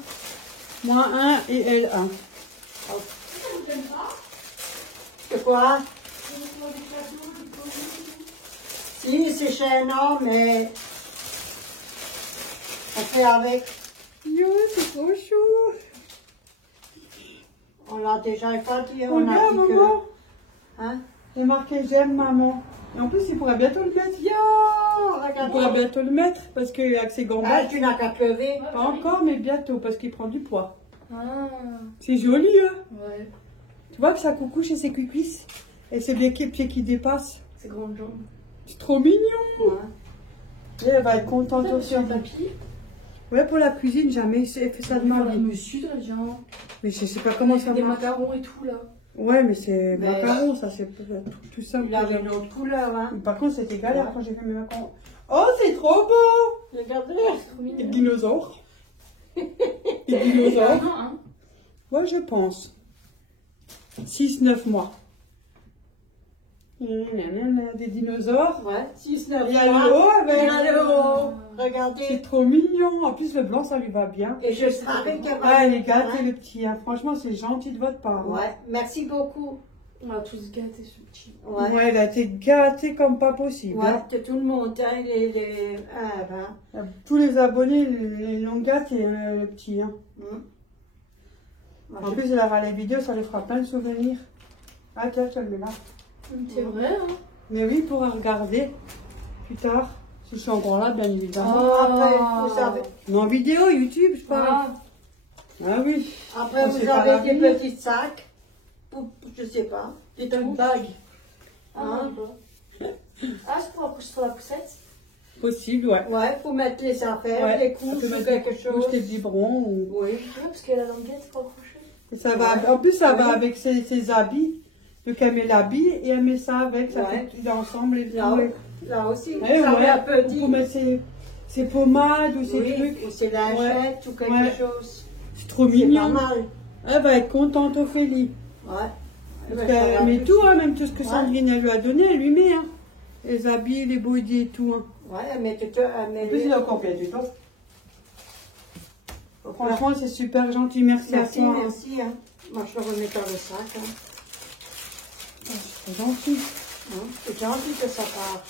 Moi 1 et elle 1. Ça vous aime pas? C'est quoi? Vous faites des cadeaux, des produits. Si, c'est chez un homme, mais on fait avec. Yo, c'est trop chaud. On l'a déjà pas dit, On on a regarde, dit que. maman. Hein? J'ai marqué j'aime maman. Et en plus, il pourrait bientôt le mettre. Yo, Il regarde. pourrait bientôt le mettre parce qu'avec ses Ah, gambettes. tu n'as qu'à te lever. Pas encore, mais bientôt parce qu'il prend du poids. Ah, C'est joli, hein. ouais. Tu vois que ça coucou chez ses cuisses. Et ses pieds qui dépassent. C'est grande jambe. C'est trop mignon. Ouais. Et elle va être contente Ça, aussi. c'est un papier. Ouais, pour la cuisine, jamais fait ça de ma vie. Monsieur, genre. Mais je sais pas comment ça Des marche. macarons et tout, là. Ouais, mais c'est Mais- macarons, ça c'est tout simple. Il avait une autre couleur, hein. Par contre, c'était galère quand j'ai fait mes macarons. Oh, c'est trop beau! Regardez. C'est trop Des mignon. dinosaures. Des Il y en dinosaures. a un. Ouais, je pense. 6-9 mois. Des dinosaures. Ouais, 6, 9. Il y a le haut avec. Il y a le haut. C'est Regardez. trop mignon. En plus, le blanc, ça lui va bien. Et je savais qu'il y avait. Ah, il est gâté, le petit. Hein. Franchement, c'est gentil de votre part. hein. Ouais, merci beaucoup. On a tous gâté ce petit. Ouais. Ouais, il a été gâté comme pas possible. Ouais, hein. que tout le monde, hein, ah, ben. Tous les abonnés l'ont gâté, le petit. Hein. Moi, En plus, il aura les vidéos, ça lui fera plein de souvenirs. Ah, tiens, je le mets là. C'est vrai, hein. Mais oui, il pourra regarder plus tard. Si je suis encore là, bien évidemment. Après, vous savez, Mais en vidéo, YouTube, je parle. Ah, Ah oui. après, On vous sait pas avez des l'avenir. petits sacs, pour, je sais pas, des Des petites bagues. ah, ah, c'est pour accrocher sur la poussette. Possible, ouais. Ouais, pour mettre les affaires, Ouais. les Ça couches peut ou mettre quelque des chose. couches, des biberons. Ou... Oui. Ouais, parce qu'il y a la languette pour accrocher. Et ça va, Ouais. en plus, ça va Oui. avec ses habits. Donc, elle met l'habit et elle met ça avec. Ça Ouais. fait tout ensemble. Et Là, tout. là aussi, Ouais, ça ouais. un peu Pour dit. mettre ses pommades ou ses Oui, trucs. ou ses lingettes ou quelque Ouais. chose. C'est trop C'est pas mignon. mal. Elle va être contente, Ophélie. Ouais. Parce Ouais, qu'elle ça met va tout, hein, même tout ce que Ouais. Sandrine elle lui a donné, elle lui met. Hein. Les habits, les body et tout. Hein. Ouais, elle met tout, elle met En plus, il a encore bien du temps. Franchement, c'est super gentil. Merci, Merci, à toi. merci. Hein. Moi, je le remets dans le sac. Hein. C'est gentil. Hein, c'est gentil que ça part.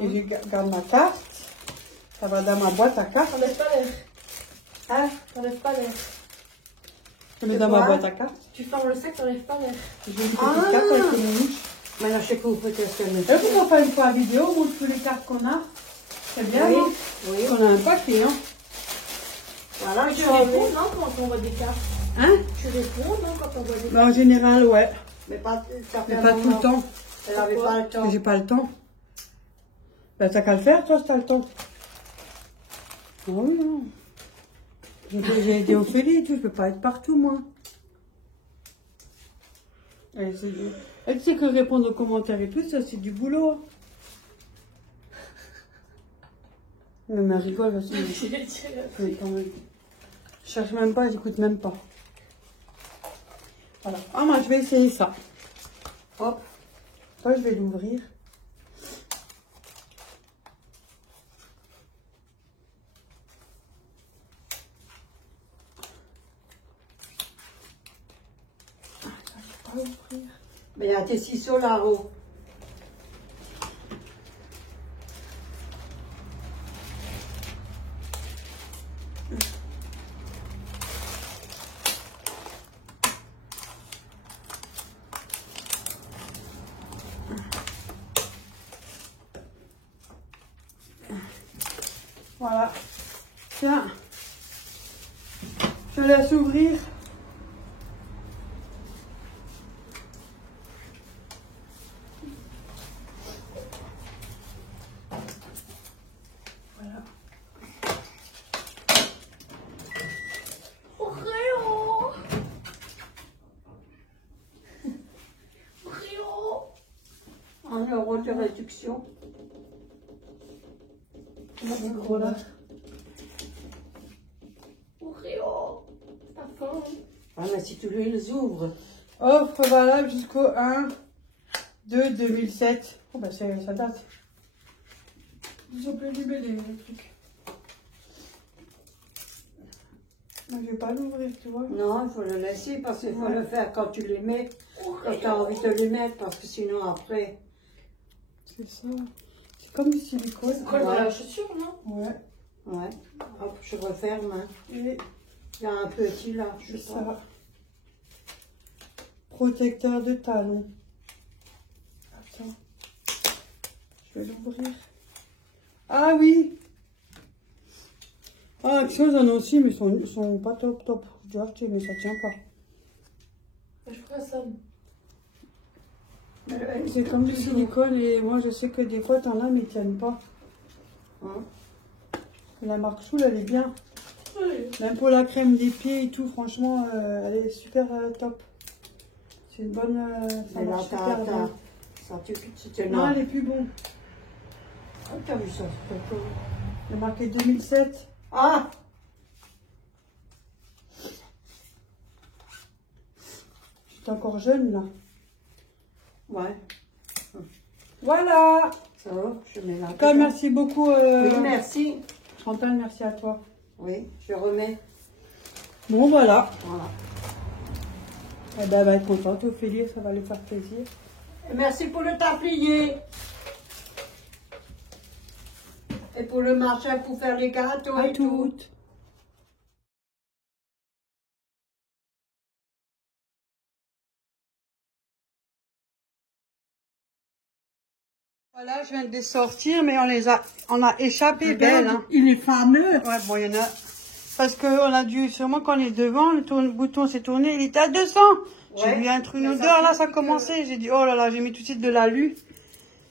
Et je garde ma carte. Ça va dans ma boîte à cartes. T'enlèves pas l'air. Hein? T'enlèves pas l'air. Je mets C'est dans ma quoi? boîte à cartes. Tu fermes le sac, t'enlèves pas l'air. J'ai une petite Ah. carte avec une mouche. Maintenant, je sais que vous faites ce que nous Et puis, on fait une fois vidéo, on montre toutes les cartes qu'on a. C'est bien, Oui, non? oui. On a un paquet, hein. Voilà, Tu je réponds, remets. non, quand on voit des cartes. Hein? Tu réponds, non, quand on voit des Bah, en général, ouais. Mais pas, ça fait Mais un pas tout moment. le temps. Elle n'avait Pourquoi? pas le Parce temps. que j'ai pas le temps. Bah, t'as qu'à le faire, toi, si t'as le temps. Ah oui, non. J'ai aidé Ophélie et tout, je peux pas être partout, moi. Et Elle sait que répondre aux commentaires et tout, ça c'est du boulot. Hein. Mais elle rigole parce que je cherche même pas, j'écoute même pas. Voilà. Ah, moi je vais essayer ça. Hop. Toi je vais l'ouvrir. Mais il y a tes ciseaux là-haut. Voilà. Tiens. Je laisse ouvrir. Voilà. Oreo. Oreo. 1 euro de réduction. Voilà. Oreo. T'as faim? Ah, mais si tu les ouvres. Offre valable jusqu'au 1/2/2007. Oh bah ça date. Ils ont plus libellé les trucs. Moi je vais pas l'ouvrir, tu vois. Non, il faut le laisser parce qu'il faut Ouais. le faire quand tu les mets. Quand tu as envie de les mettre parce que sinon après. C'est ça. C'est comme du silicone. Colle à la chaussure, non? Ouais. Ouais. Hop, je referme. Hein. Et Il y a un petit là, je sais pas. ça. Protecteur de talon. Attends. Je vais l'ouvrir. Ah oui. Ah, quelque chose en a aussi, mais ils sont pas top. Je dois acheter, mais ça tient pas. Je ferai ça. C'est comme du silicone et moi je sais que des fois t'en as mais ils tiennent pas. Hein? La marque Soul elle est bien. Oui. Même pour la crème des pieds et tout, franchement elle est super top. C'est une bonne. Ça Mais là, marche super bien. ça tu te Non, elle est plus bon. Ah, t'as vu ça? Elle est marquée 2007. Ah! J'étais encore jeune là. Ouais. Voilà. Ça va, je mets là. En tout cas, merci beaucoup. Oui, merci. Chantal, merci à toi. Oui, je remets. Bon voilà. Voilà. Eh ben, elle va être contente, Ophélie, ça va lui faire plaisir. Merci pour le tablier. Et pour le marché pour faire les gâteaux À et tout. toutes. Voilà, je viens de les sortir, mais on a échappé belle. Hein. Il est fameux. Ouais, bon, il y en a. Parce qu'on a dû, sûrement quand on est devant, le bouton s'est tourné, il était à 200. J'ai Ouais. vu une Mais odeur, là, fait ça commençait. J'ai dit, oh là là, j'ai mis tout de suite de l'alu.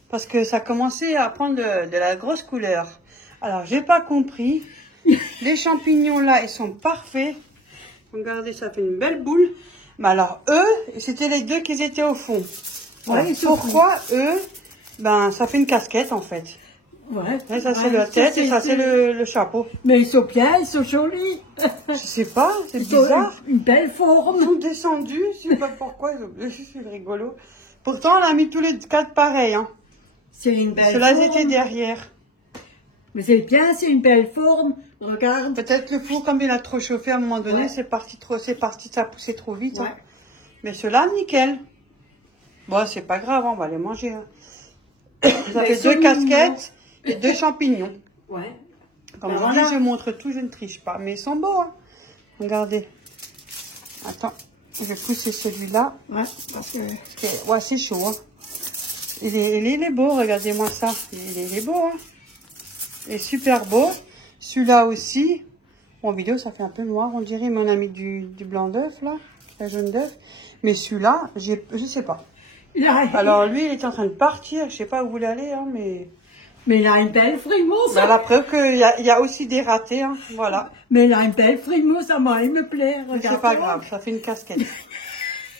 Parce que ça commençait à prendre de la grosse couleur. Alors, j'ai pas compris. Les champignons, là, ils sont parfaits. Regardez, ça fait une belle boule. Mais alors, eux, c'était les deux qui étaient au fond. Ouais, Alors, ils sont pourquoi eux, ben, ça fait une casquette, en fait. Ouais. Là, ça, c'est la tête et ça, c'est le chapeau. Mais ils sont bien, ils sont jolis. Je sais pas, c'est Ils ont bizarre. une belle Ils forme. sont descendus, je sais pas pourquoi, c'est rigolo. Pourtant, on a mis tous les quatre pareils, hein. C'est une belle Ceux-là, ils forme. étaient derrière. Mais c'est bien, c'est une belle forme. Regarde. Peut-être le four, comme il a trop chauffé à un moment donné, Ouais. c'est parti, ça a poussé trop vite. Ouais. Hein. Mais ceux-là, nickel. Bon, c'est pas grave, on va les manger. Hein. Ça Mais fait ils sont deux casquettes et deux champignons. Ouais. Comme Ben je dis, voilà. je montre tout, je ne triche pas. Mais ils sont beaux, hein. Regardez. Attends, je vais pousser celui-là. Ouais, parce que... Parce que, ouais, c'est chaud. Hein. Il est beau, regardez-moi ça. Il est beau, hein. Il est super beau. Celui-là aussi. En vidéo, ça fait un peu noir, on dirait. Mais on a mis du blanc d'œuf, là. La jaune d'œuf. Mais celui-là, je sais pas. Alors, lui, il était en train de partir. Je sais pas où vous voulez aller, hein, mais... Mais il a une belle frimousse. Bah, la preuve qu'il y a aussi des ratés, hein. Voilà. Mais il a une belle frimousse, à moi, il me plaît. Mais c'est Regarde. pas grave, ça fait une casquette.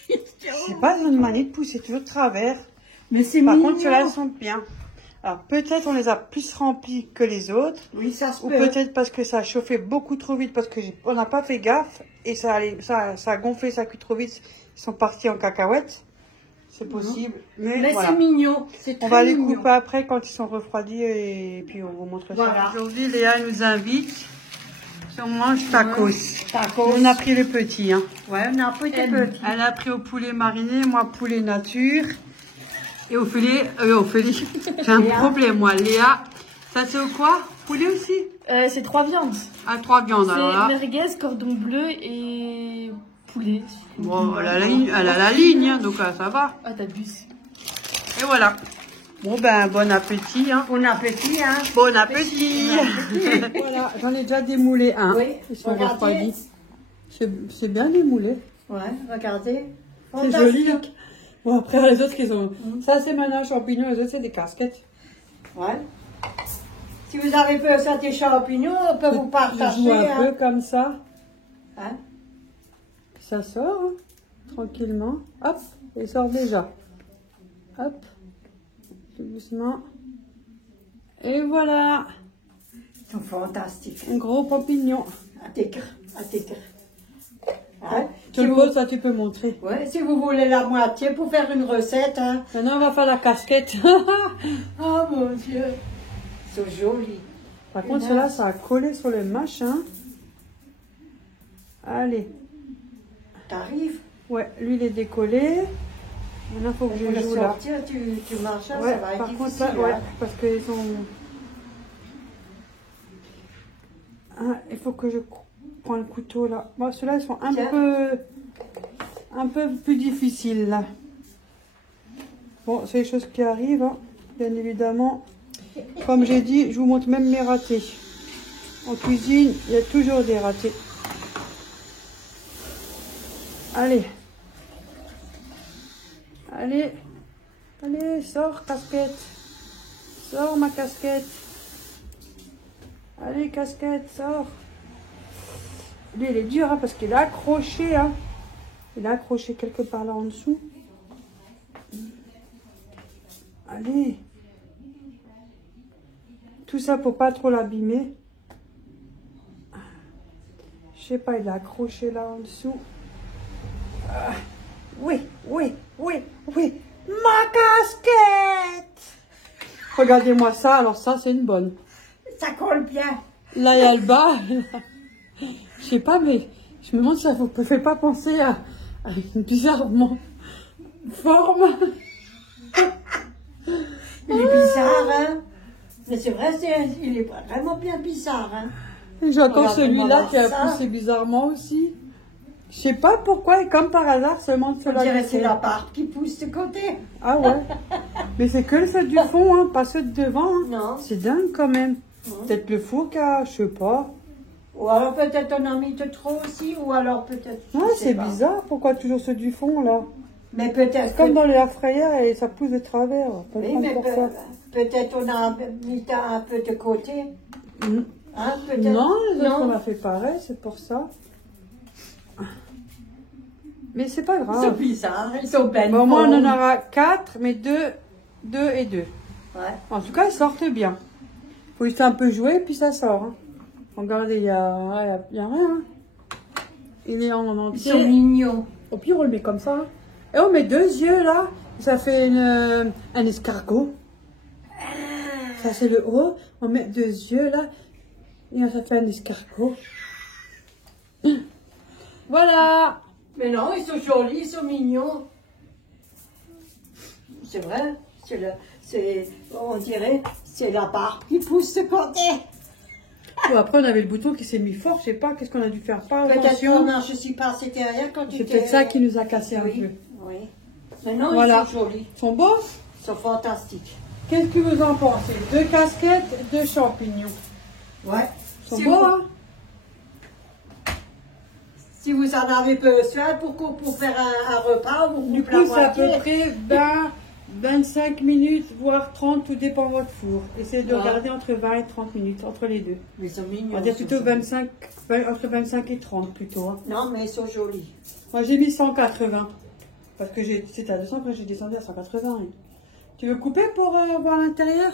C'est pas une manie de pousser toujours de travers. Mais c'est Par mignon. contre, ceux-là, elles sont bien. Alors, peut-être on les a plus remplis que les autres. Oui, ça se Ou peut. peut-être parce que ça a chauffé beaucoup trop vite, parce que on n'a pas fait gaffe. Et ça a gonflé, ça a cuit trop vite. Ils sont partis en cacahuètes. C'est possible. Mais voilà. c'est mignon. C'est On très va les mignon. couper après quand ils sont refroidis et puis on vous montre ça. Voilà. Aujourd'hui, Léa nous invite sur mange tacos. Tacos. On a pris le petit. Hein. Ouais, on a pris des petits. Elle a pris au poulet mariné, moi poulet nature. Et au filet, j'ai un Léa. problème moi. Léa, ça c'est au quoi? Poulet aussi? C'est 3 viandes. À 3 viandes alors C'est là. merguez, cordon bleu et poulet. Bon, elle a la ligne, hein, donc ça va. Ah, t'abuses. Et voilà. Bon ben, bon appétit. Hein. Bon appétit, hein. Bon appétit. Voilà, j'en ai déjà démoulé un. Oui, Ils sont regardez. refroidis. C'est bien démoulé. Ouais, regardez. C'est joli. Hein. Bon, après, les autres, ils ont... Ça, c'est maintenant champignons, les autres, c'est des casquettes. Ouais. Si vous avez peur ça des champignons, on peut vous Je partager. joue un Hein. peu comme ça. Hein? Ça sort, hein, tranquillement. Hop, il sort déjà. Hop, tout doucement. Et voilà, Ils sont fantastiques. un gros champignon. À tigre, à tigre. Hein? Tu Si le vous... poses, ça tu peux montrer. Ouais, si vous voulez la moitié pour faire une recette, hein. Maintenant, on va faire la casquette. Oh mon Dieu. Ils sont jolis. Par contre, cela, ça a collé sur le machin. Allez. T'arrives? Ouais, lui, il est décollé. Maintenant, il faut que Pour je le joue là. sortir, tu marches, hein, Ouais, ça va être par contre, difficile. là, ouais, hein. parce qu'ils sont... Ah, il faut que je prends le couteau là. Bon, ceux-là, ils sont un peu plus difficiles là. Bon, c'est les choses qui arrivent, hein, bien évidemment. Comme j'ai dit, je vous montre même mes ratés. En cuisine, il y a toujours des ratés. Allez. Allez. Allez, sors, casquette. Sors, ma casquette. Allez, casquette, sors. Lui, il est dur, hein, parce qu'il est accroché. Hein. Il est accroché quelque part là en dessous. Allez. Tout ça pour pas trop l'abîmer. Je sais pas, il est accroché là en dessous. Ah. Oui, oui, oui, oui. Ma casquette! Regardez-moi ça, alors ça, c'est une bonne. Ça colle bien. Là, il y a le bas. Je sais pas, mais je me demande si ça vous fait pas penser à une bizarrement forme. Il est bizarre, hein. Mais c'est vrai, il est vraiment bien bizarre, hein. J'entends Regarde, celui-là on qui a va voir ça. poussé bizarrement aussi. Je sais pas pourquoi, et comme par hasard, seulement de On cela. dirait que c'est la part qui pousse de côté. Ah ouais. Mais c'est que ceux du fond, hein, pas ceux de devant. Hein. Non. C'est dingue quand même. Peut-être le four qui a, je sais pas. Ou alors peut-être on a mis de trop aussi, ou alors peut-être... je Ouais, sais c'est pas. bizarre. Pourquoi toujours ceux du fond là? Mais peut-être... Comme dans les air fryers et ça pousse de travers. Pas Oui, comprendre mais pourquoi. peut-être on a mis ça un peu de côté. Mm. Hein, peut-être... Non, les autres on Non. a fait pareil, c'est pour ça. Mais c'est pas Ils sont grave. bizarres, ils sont belles. Bon, moi on en aura 4, mais 2 et 2. Ouais. En tout cas, ils sortent bien. Faut juste un peu jouer, puis ça sort. Hein. Regardez, il y a rien. Hein. Il est en Ils entier. sont mignons. Au pire, on le met comme ça. Hein. Et on met 2 yeux là. Ça fait un escargot. Ça, c'est le haut. On met 2 yeux là. Et ça fait un escargot. Voilà. Mais non, ils sont jolis, ils sont mignons. C'est vrai. On dirait, c'est la part qui pousse de côté. Bon, après, on avait le bouton qui s'est mis fort. Je sais pas, qu'est-ce qu'on a dû faire. Pas Peut-être attention. que je suis passée derrière quand tu C'est t'es... peut-être ça qui nous a cassé un Oui, peu. oui. Mais non, Voilà. ils sont jolis. Ils sont beaux. Ils sont fantastiques. Qu'est-ce que vous en pensez? 2 casquettes, 2 champignons. Ouais. Ils sont Si beaux, vous- hein? Si vous en avez besoin pour faire un repas, vous Du coupez la coup, c'est à peu moitié. près 25 minutes, voire 30, tout dépend de votre four. Essayez de Ouais. regarder entre 20 et 30 minutes, entre les deux. Mais ils sont mignons. On va dire ils sont plutôt jolis. 25, entre 25 et 30 plutôt. Hein. Non, mais ils sont jolis. Moi, j'ai mis 180. Parce que c'était à 200 quand j'ai descendu à 180. Tu veux couper pour voir l'intérieur?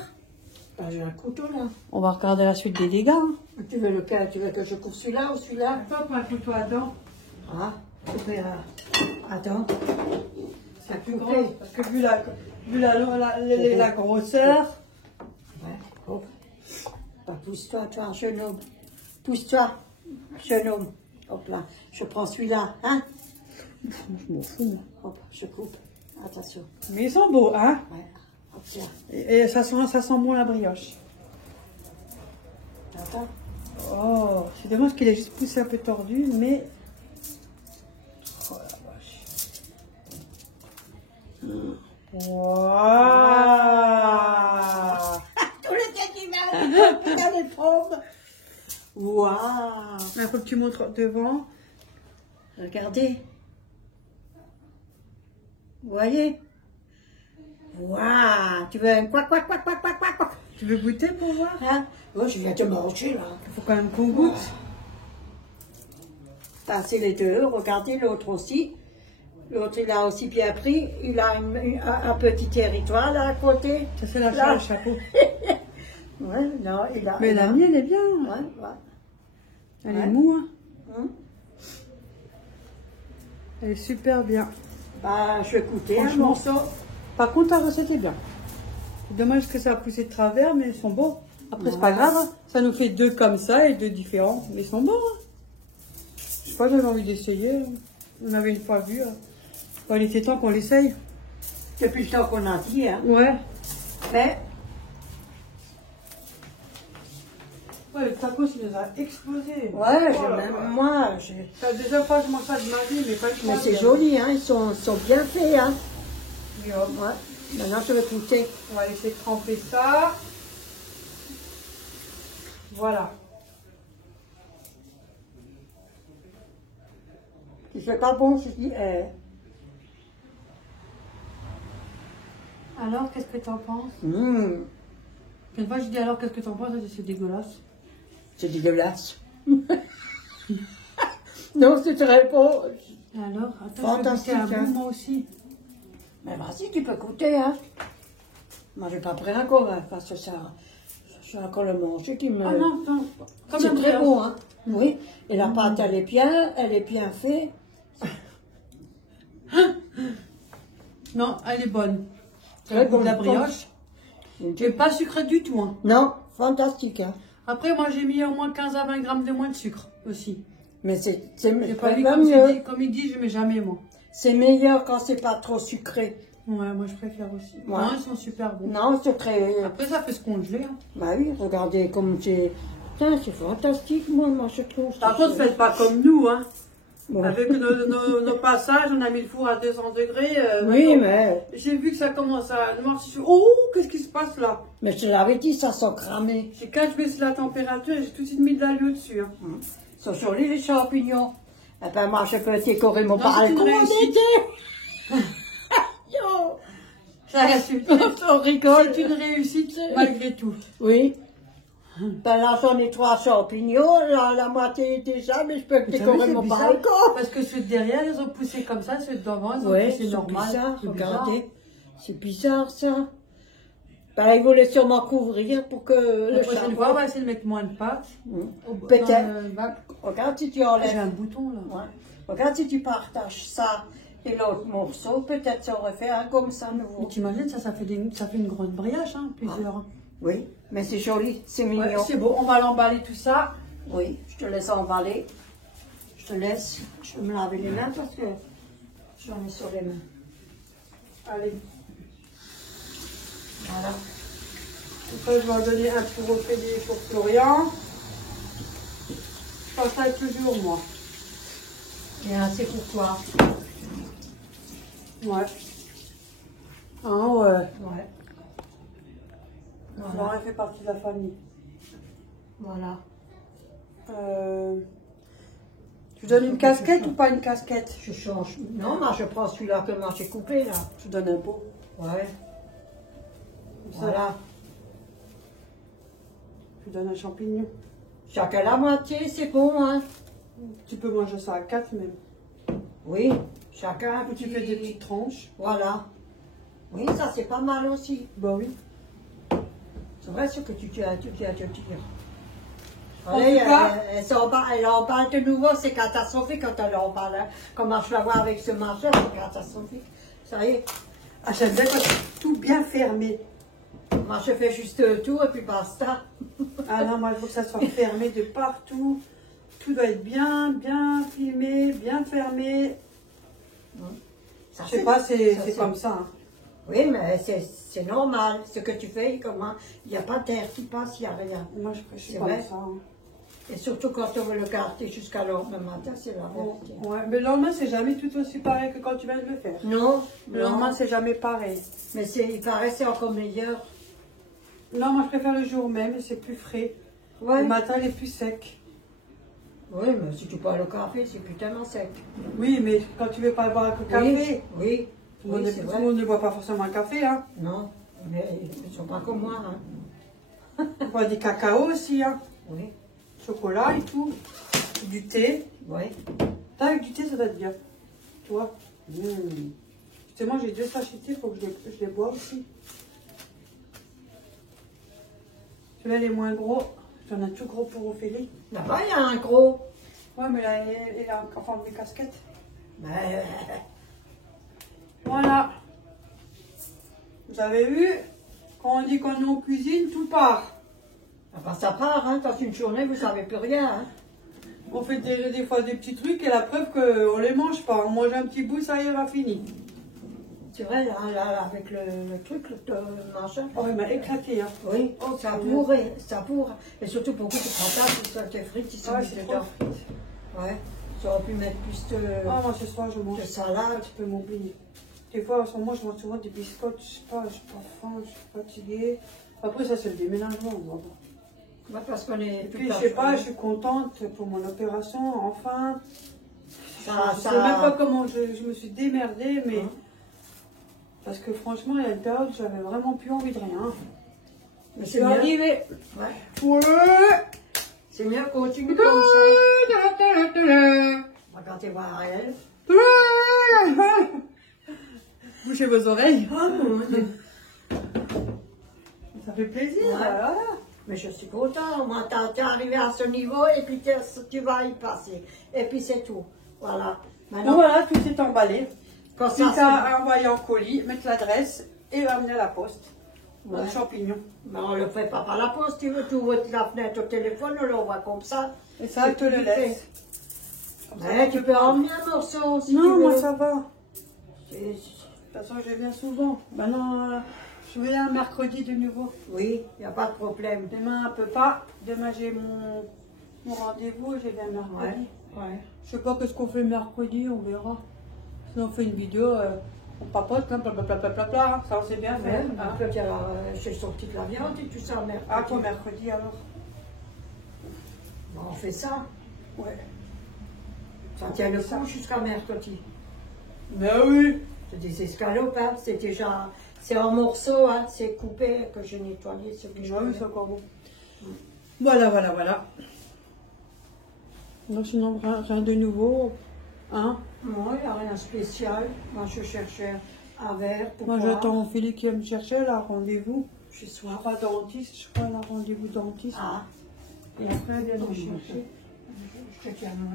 Ben, j'ai un couteau là. On va regarder la suite des dégâts. Hein. Tu veux lequel? Tu veux que je coupe celui-là ou celui-là? Attends, pour un couteau à dents. Ah, couper attends. C'est plus grand. Parce que vu la grosseur. Ouais, hop. Ben, pousse-toi, toi, jeune homme. Pousse-toi, jeune homme. Hop là, je prends celui-là, hein? Je m'en fous, moi. Hop, je coupe. Attention. Mais ils sont beaux, hein? Ouais, hop, tiens. Et ça sent bon la brioche. Attends. Oh, c'est dommage qu'il ait juste poussé un peu tordu, mais... Oh la vache. Waouh. Tous les animaux, regarde les pommes. Waouh. Il faut que tu montres devant. Regardez. Vous voyez? Waouh. Tu veux un quoi. Tu veux goûter pour voir? Hein? Moi, je viens de manger, là. Il faut quand même qu'on goûte. Passez les deux. Regardez l'autre aussi. L'autre, il a aussi bien pris. Il a un petit territoire, là, à côté. Ça, c'est la Là. le chapeau. Ouais, non, il a... Mais la mienne, elle est bien. Ouais. Elle Ouais. est mou, hein. Hum. Elle est super bien. Bah, je vais goûter un Franchement. morceau. Par contre, ta recette est bien. C'est dommage que ça a poussé de travers, mais ils sont beaux. Après, c'est pas Ouais. grave. Hein. Ça nous fait deux comme ça et deux différents. Mais ils sont bons. Hein. Je sais pas, j'avais envie d'essayer. On avait une fois vu. Hein. Bon, il était temps qu'on l'essaye. Depuis le temps qu'on a dit, hein. Ouais. Mais, Ouais, le tacos, il nous a explosé. ouais, Oh là là. moi, C'est la deuxième fois que je mange ça de ma vie, mais pas une mais fois. c'est joli, hein. Ils sont bien faits, hein. Et hop, Ouais. Maintenant, je vais goûter. on va laisser tremper ça. Voilà. Si c'est pas bon, je dis, Alors, qu'est-ce que t'en penses? Mmh, Une fois, je dis alors, qu'est-ce que t'en penses? Elle dit, c'est dégueulasse. c'est dégueulasse. Non, c'est très bon. Et alors, attends, Fantastique, je vais goûter un hein. bout, moi aussi. Mais vas-y, tu peux goûter, hein. Moi, je n'ai pas pris encore, hein, parce que ça, j'ai encore le manger qui me... Ah non, non. Comme C'est un très brioche. bon, hein. Oui. Et la pâte, elle est bien faite. Non, elle est bonne. Très Comme bonne. la brioche. Et pas sucrée du tout. Hein. Non, fantastique, hein. Après, moi, j'ai mis au moins 15 à 20 grammes de moins de sucre aussi. Mais c'est J'ai pas mis quand comme, mieux. comme il dit, je mets jamais, moi. C'est meilleur quand c'est pas trop sucré. Ouais, moi, je préfère aussi. Ouais. Non, ils sont super bons. Non, c'est très... Après, ça fait se congeler. Hein. Bah oui, regardez comme c'est... Putain, c'est fantastique, moi, je trouve. Par contre, faites pas comme nous, hein. Bon. Avec nos passages, on a mis le four à 200 degrés. Oui, non. mais... J'ai vu que ça commence à marcher. Oh, qu'est-ce qui se passe là? Mais je te l'avais dit, ça sent cramé. Quand je baisse la température, j'ai tout de suite mis de l'ail au-dessus. Hein. Ils sont jolis, les champignons. Eh ben, moi, je peux décorer mon Non, c'est une balcon en réussite. été. Yo, Ça reste on rigole. c'est une réussite malgré tout. Oui. Ben là, j'en ai 3 champignons, la moitié est déjà, mais je peux décorer mon balcon. Parce que ceux de derrière, ils ont poussé comme ça, ceux de devant, ils ont Oui, poussé c'est normal. bizarre, C'est regardez. C'est bizarre, ça. Ben, il voulait sûrement couvrir pour que La le prochaine charbon... fois, on va essayer de mettre moins de pâte. Peut-être. Dans le bac. Regarde si tu J'ai enlèves... un bouton là. Ouais. Regarde si tu partages ça et l'autre morceau, peut-être ça aurait fait un comme ça nouveau. Mais t'imagines, ça fait une grande brioche, hein, plusieurs. Oui, mais c'est joli, c'est mignon. Ouais, c'est beau, on va l'emballer tout ça. Oui, je te laisse emballer. Je te laisse. Je vais me laver les mains parce que j'en ai sur les mains. Allez, Voilà. après je vais en donner un pour Ophélie et pour Florian. Je partage toujours moi. Et assez pour toi. Ouais. Ah ouais. Ouais. Florian Voilà. elle fait partie de la famille. Voilà. Tu donnes une casquette ou pas une casquette? Je change. Non, moi je prends celui-là que moi j'ai coupé là. Je donne un pot. Ouais. Comme ça, Voilà. je donne un champignon. Chacun la moitié, c'est bon, hein. Tu peux manger ça à 4 même. Oui. Chacun un Ou tu petit... fais des petites tranches. Voilà. Oui, ça c'est pas mal aussi. Bah oui. C'est vrai ce que tu as à te dire. En Allez, tout cas- elle en parle de nouveau, c'est catastrophique quand elle en parle. Hein. Comment je la vois avec ce marché, c'est catastrophique. Ça y est. Ah, j'aime bien quand c'est tout bien fermé. Moi je fais juste le tour et puis basta. Ah non, moi il faut que ça soit fermé de partout. Tout doit être bien filmé, bien fermé. Ça, Je sais pas, c'est ça, comme ça. Hein. Oui, mais c'est normal. Ce que tu fais, comment il n'y a pas d'air qui passe, il n'y a rien. Moi je suis C'est comme vrai. ça. Hein. Et surtout quand on veut le garder jusqu'à le matin, c'est la vérité. Ouais, mais le lendemain c'est jamais tout aussi pareil que quand tu viens de le faire. Non, Le lendemain c'est jamais pareil. mais il paraît que c'est encore meilleur. Non, moi je préfère le jour même, c'est plus frais. Ouais. Le matin il est plus sec. Oui, mais si tu bois le café, c'est plus tellement sec. Oui, mais quand tu veux pas boire un café, Oui, tout le monde c'est tout vrai. le monde ne boit pas forcément un café. Hein. Non, mais ils ne sont pas comme moi. Hein. On boit des cacao aussi, hein. Oui, Chocolat et tout. Du thé. oui. Avec du thé, ça doit être bien. Tu vois. Justement, j'ai 2 sachets de thé, il faut que je les bois aussi. Celui-là, il est moins gros. J'en ai un tout gros pour Ophélie. Là-bas, il y a un gros. Ouais, mais là, il a en forme de casquette. Mais, Voilà. Vous avez vu, quand on dit qu'on est en cuisine, tout part. enfin, ça part, hein. Dans une journée, vous ne savez plus rien. Hein. On fait des fois des petits trucs et la preuve qu'on ne les mange pas. On mange un petit bout, ça y est, va fini. C'est vrai, là, avec le truc, le machin. Oh, il m'a éclaté. Hein. Oui, Oh, ça c'est pourrait, ça pourrait. Et surtout beaucoup de patates, ça, tes frites, ils sont Ah, mis c'est dedans. trop frites. Ouais, tu aurais pu mettre plus Ah, moi, ce soir, je mange. de salade. Tu peux m'oublier. Des fois, en ce moment, je mange souvent des biscottes. Je sais pas, je suis pas faim, je suis fatiguée. Après, ça, c'est le déménagement. Bon. Ouais, parce qu'on est Et tout puis, à je sais fait- pas, je suis contente pour mon opération, enfin. Ça, Je sais même pas comment je me suis démerdée, mais. Hein. Parce que franchement, il y a une période où j'avais vraiment plus envie de rien. Mais Je c'est suis mieux. arrivée. Ouais. Ouais. C'est mieux, continue comme ça. Regardez voir Ariel. Bouchez vos oreilles. Oh mon Dieu. Ça fait plaisir. Ouais. Voilà. Mais je suis contente. Moi, t'es arrivé à ce niveau et puis tu vas y passer. Et puis c'est tout. Voilà. Donc Maintenant, voilà, tout s'est emballé. quand Tout ça à envoyer en colis, mettre l'adresse et ramener à la poste. Ouais. Un champignon. Mais on ne le fait pas par la poste. Tu veux, tu ouvres la fenêtre au téléphone, on l'envoie comme ça. Et ça, je te le laisse. Ouais, tu peux emmener un morceau si tu Non, veux. moi ça va. C'est- De toute façon, je viens souvent. Maintenant, je vais un mercredi de nouveau. Oui, il n'y a pas de problème. Demain, un peu pas. Demain, j'ai mon rendez-vous et je viens mercredi. Ouais. Je sais pas qu'est-ce qu'on fait mercredi, on verra. Sinon, on fait une vidéo, on papote, hein, blablabla, ça on sait bien faire. Ouais, Hein. après, j'ai sorti de la viande et tout ça, mercredi. Ah, quoi, mercredi alors? Bon, on fait ça. Ouais. Ça tient le coup jusqu'à mercredi. Ben oui. C'est des escalopes, hein. C'est déjà... C'est en morceaux, hein. C'est coupé que j'ai nettoyé. Ce que je Ouais, mais connais. c'est encore bon. Voilà. Donc sinon, rien de nouveau. Hein? Moi, il n'y a rien de spécial. Moi, je cherchais un verre pour Moi, boire. j'attends Philippe qui va me chercher, là, rendez-vous. J'ai Je soif. crois dentiste, je crois, là, rendez-vous dentiste. Ah, Et après, elle vient nous chercher. je te tiens, moi,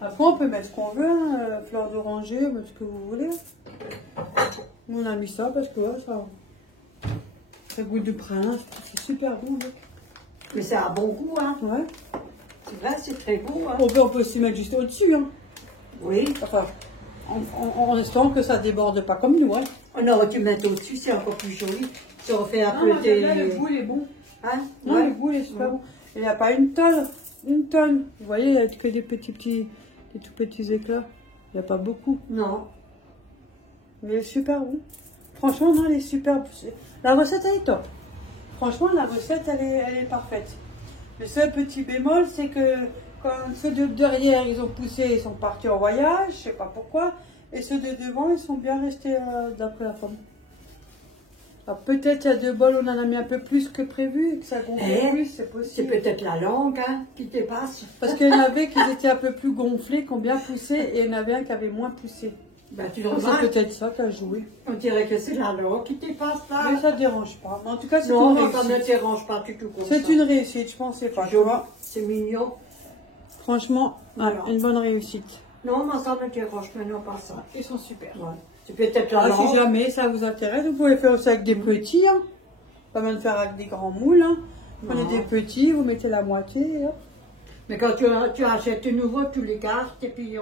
Après, on peut mettre ce qu'on veut, hein, fleur d'oranger, ce que vous voulez. Nous, on a mis ça parce que ouais, ça goûte de prince. C'est super bon, mec. Mais c'est un bon goût, hein. Ouais. C'est vrai, c'est très beau, hein. On peut s'y mettre juste au-dessus, hein. Oui. Enfin, en espérant que ça déborde pas comme nous, hein. On aurait dû mettre au-dessus, c'est encore plus joli. Ça aurait fait un Ah, peu moi, des... j'aime bien, le goût, il est bon. Hein? Non, Ouais. le goût, il est super bon. Il n'y a pas une tonne. Vous voyez, il n'y a que des tout petits éclats. Il n'y a pas beaucoup. Non. Mais il est super bon. Franchement, non, elle est super. La recette, elle est top. Franchement, la recette, elle est parfaite. Le seul petit bémol, c'est que quand ceux de derrière, ils ont poussé, ils sont partis en voyage, je sais pas pourquoi. Et ceux de devant, ils sont bien restés d'après la femme. Alors, peut-être il y a 2 bols, on en a mis un peu plus que prévu, et que ça gonflait plus, c'est C'est possible. peut-être la langue hein, qui dépasse. Parce qu'il y en avait qui étaient un peu plus gonflés, qui ont bien poussé, et il y en avait un qui avait moins poussé. Ben, tu Donc remarques, c'est peut-être ça qui a joué. on dirait que c'est la langue qui dépasse là. Mais ça ne dérange pas. Mais en tout cas, c'est Non, une moi, ça ne me réussite. dérange pas du tout comme ça. C'est une réussite, je pensais pas, tu vois. C'est mignon. Franchement, Voilà. une bonne réussite. Non, moi ça me dérange maintenant pas ça. Ils sont super. Ouais. C'est peut-être la Ah, langue. si jamais ça vous intéresse, vous pouvez faire aussi avec des petits. Hein. Pas mal de faire avec des grands moules. Hein. Vous prenez Non. des petits, vous mettez la moitié. Hop. Mais quand tu achètes de nouveau, tu les gardes et puis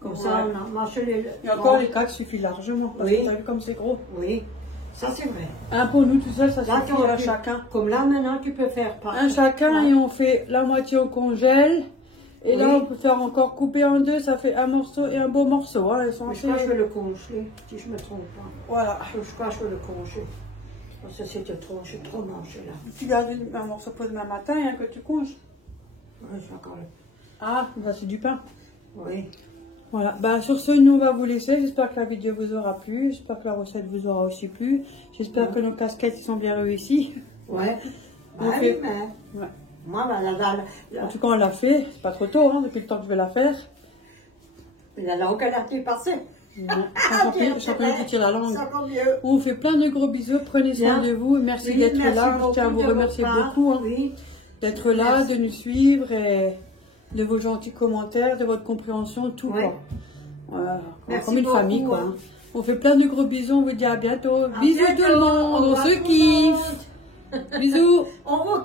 comme ça, Ouais. on a marché les... Et encore, les 4 suffit largement. Parce Oui. que t'as vu comme c'est gros. Oui, ça c'est vrai. Un pour nous tout seul, ça Là, tu suffit aurais à pu- chacun. Comme là, maintenant, tu peux faire pas. Un chacun Ouais. et on fait la moitié au congèle. Et là, Oui. on peut faire encore couper en 2, ça fait un morceau et un beau morceau. Hein. Ils sont Mais je assez... crois que je vais le congeler, si je me trompe pas. Voilà. Je crois que je vais le congeler. Parce que c'était trop, j'ai trop mangé là. Tu gardes un morceau pour demain matin et un que tu conges. Ouais, j'ai encore le... Ah, bah c'est du pain. Oui. Voilà, bah, sur ce, nous on va vous laisser. J'espère que la vidéo vous aura plu. J'espère que la recette vous aura aussi plu. J'espère que nos casquettes sont bien réussies. Ouais. On Ah fait- oui, mais... Ouais. Moi, En tout cas, on l'a fait. C'est pas trop tôt, hein, depuis le temps que je vais la faire. la langue, elle a dépassé. Champion qui tire la langue. C'est encore mieux. On vous fait plein de gros bisous. Prenez soin Bien. de vous. Merci Oui, d'être merci là. Je beaucoup tiens à vous de remercier votre part. beaucoup. Hein, Oui. d'être là, Merci. de nous suivre et de vos gentils commentaires, de votre compréhension, tout Ouais. quoi. Voilà, Merci comme une beaucoup, famille quoi. hein. Hein. On fait plein de gros bisous, on vous dit à bientôt. À Bisous bientôt. tout le monde, Au on revoir se tout le monde. kiffe. Bisous. On vous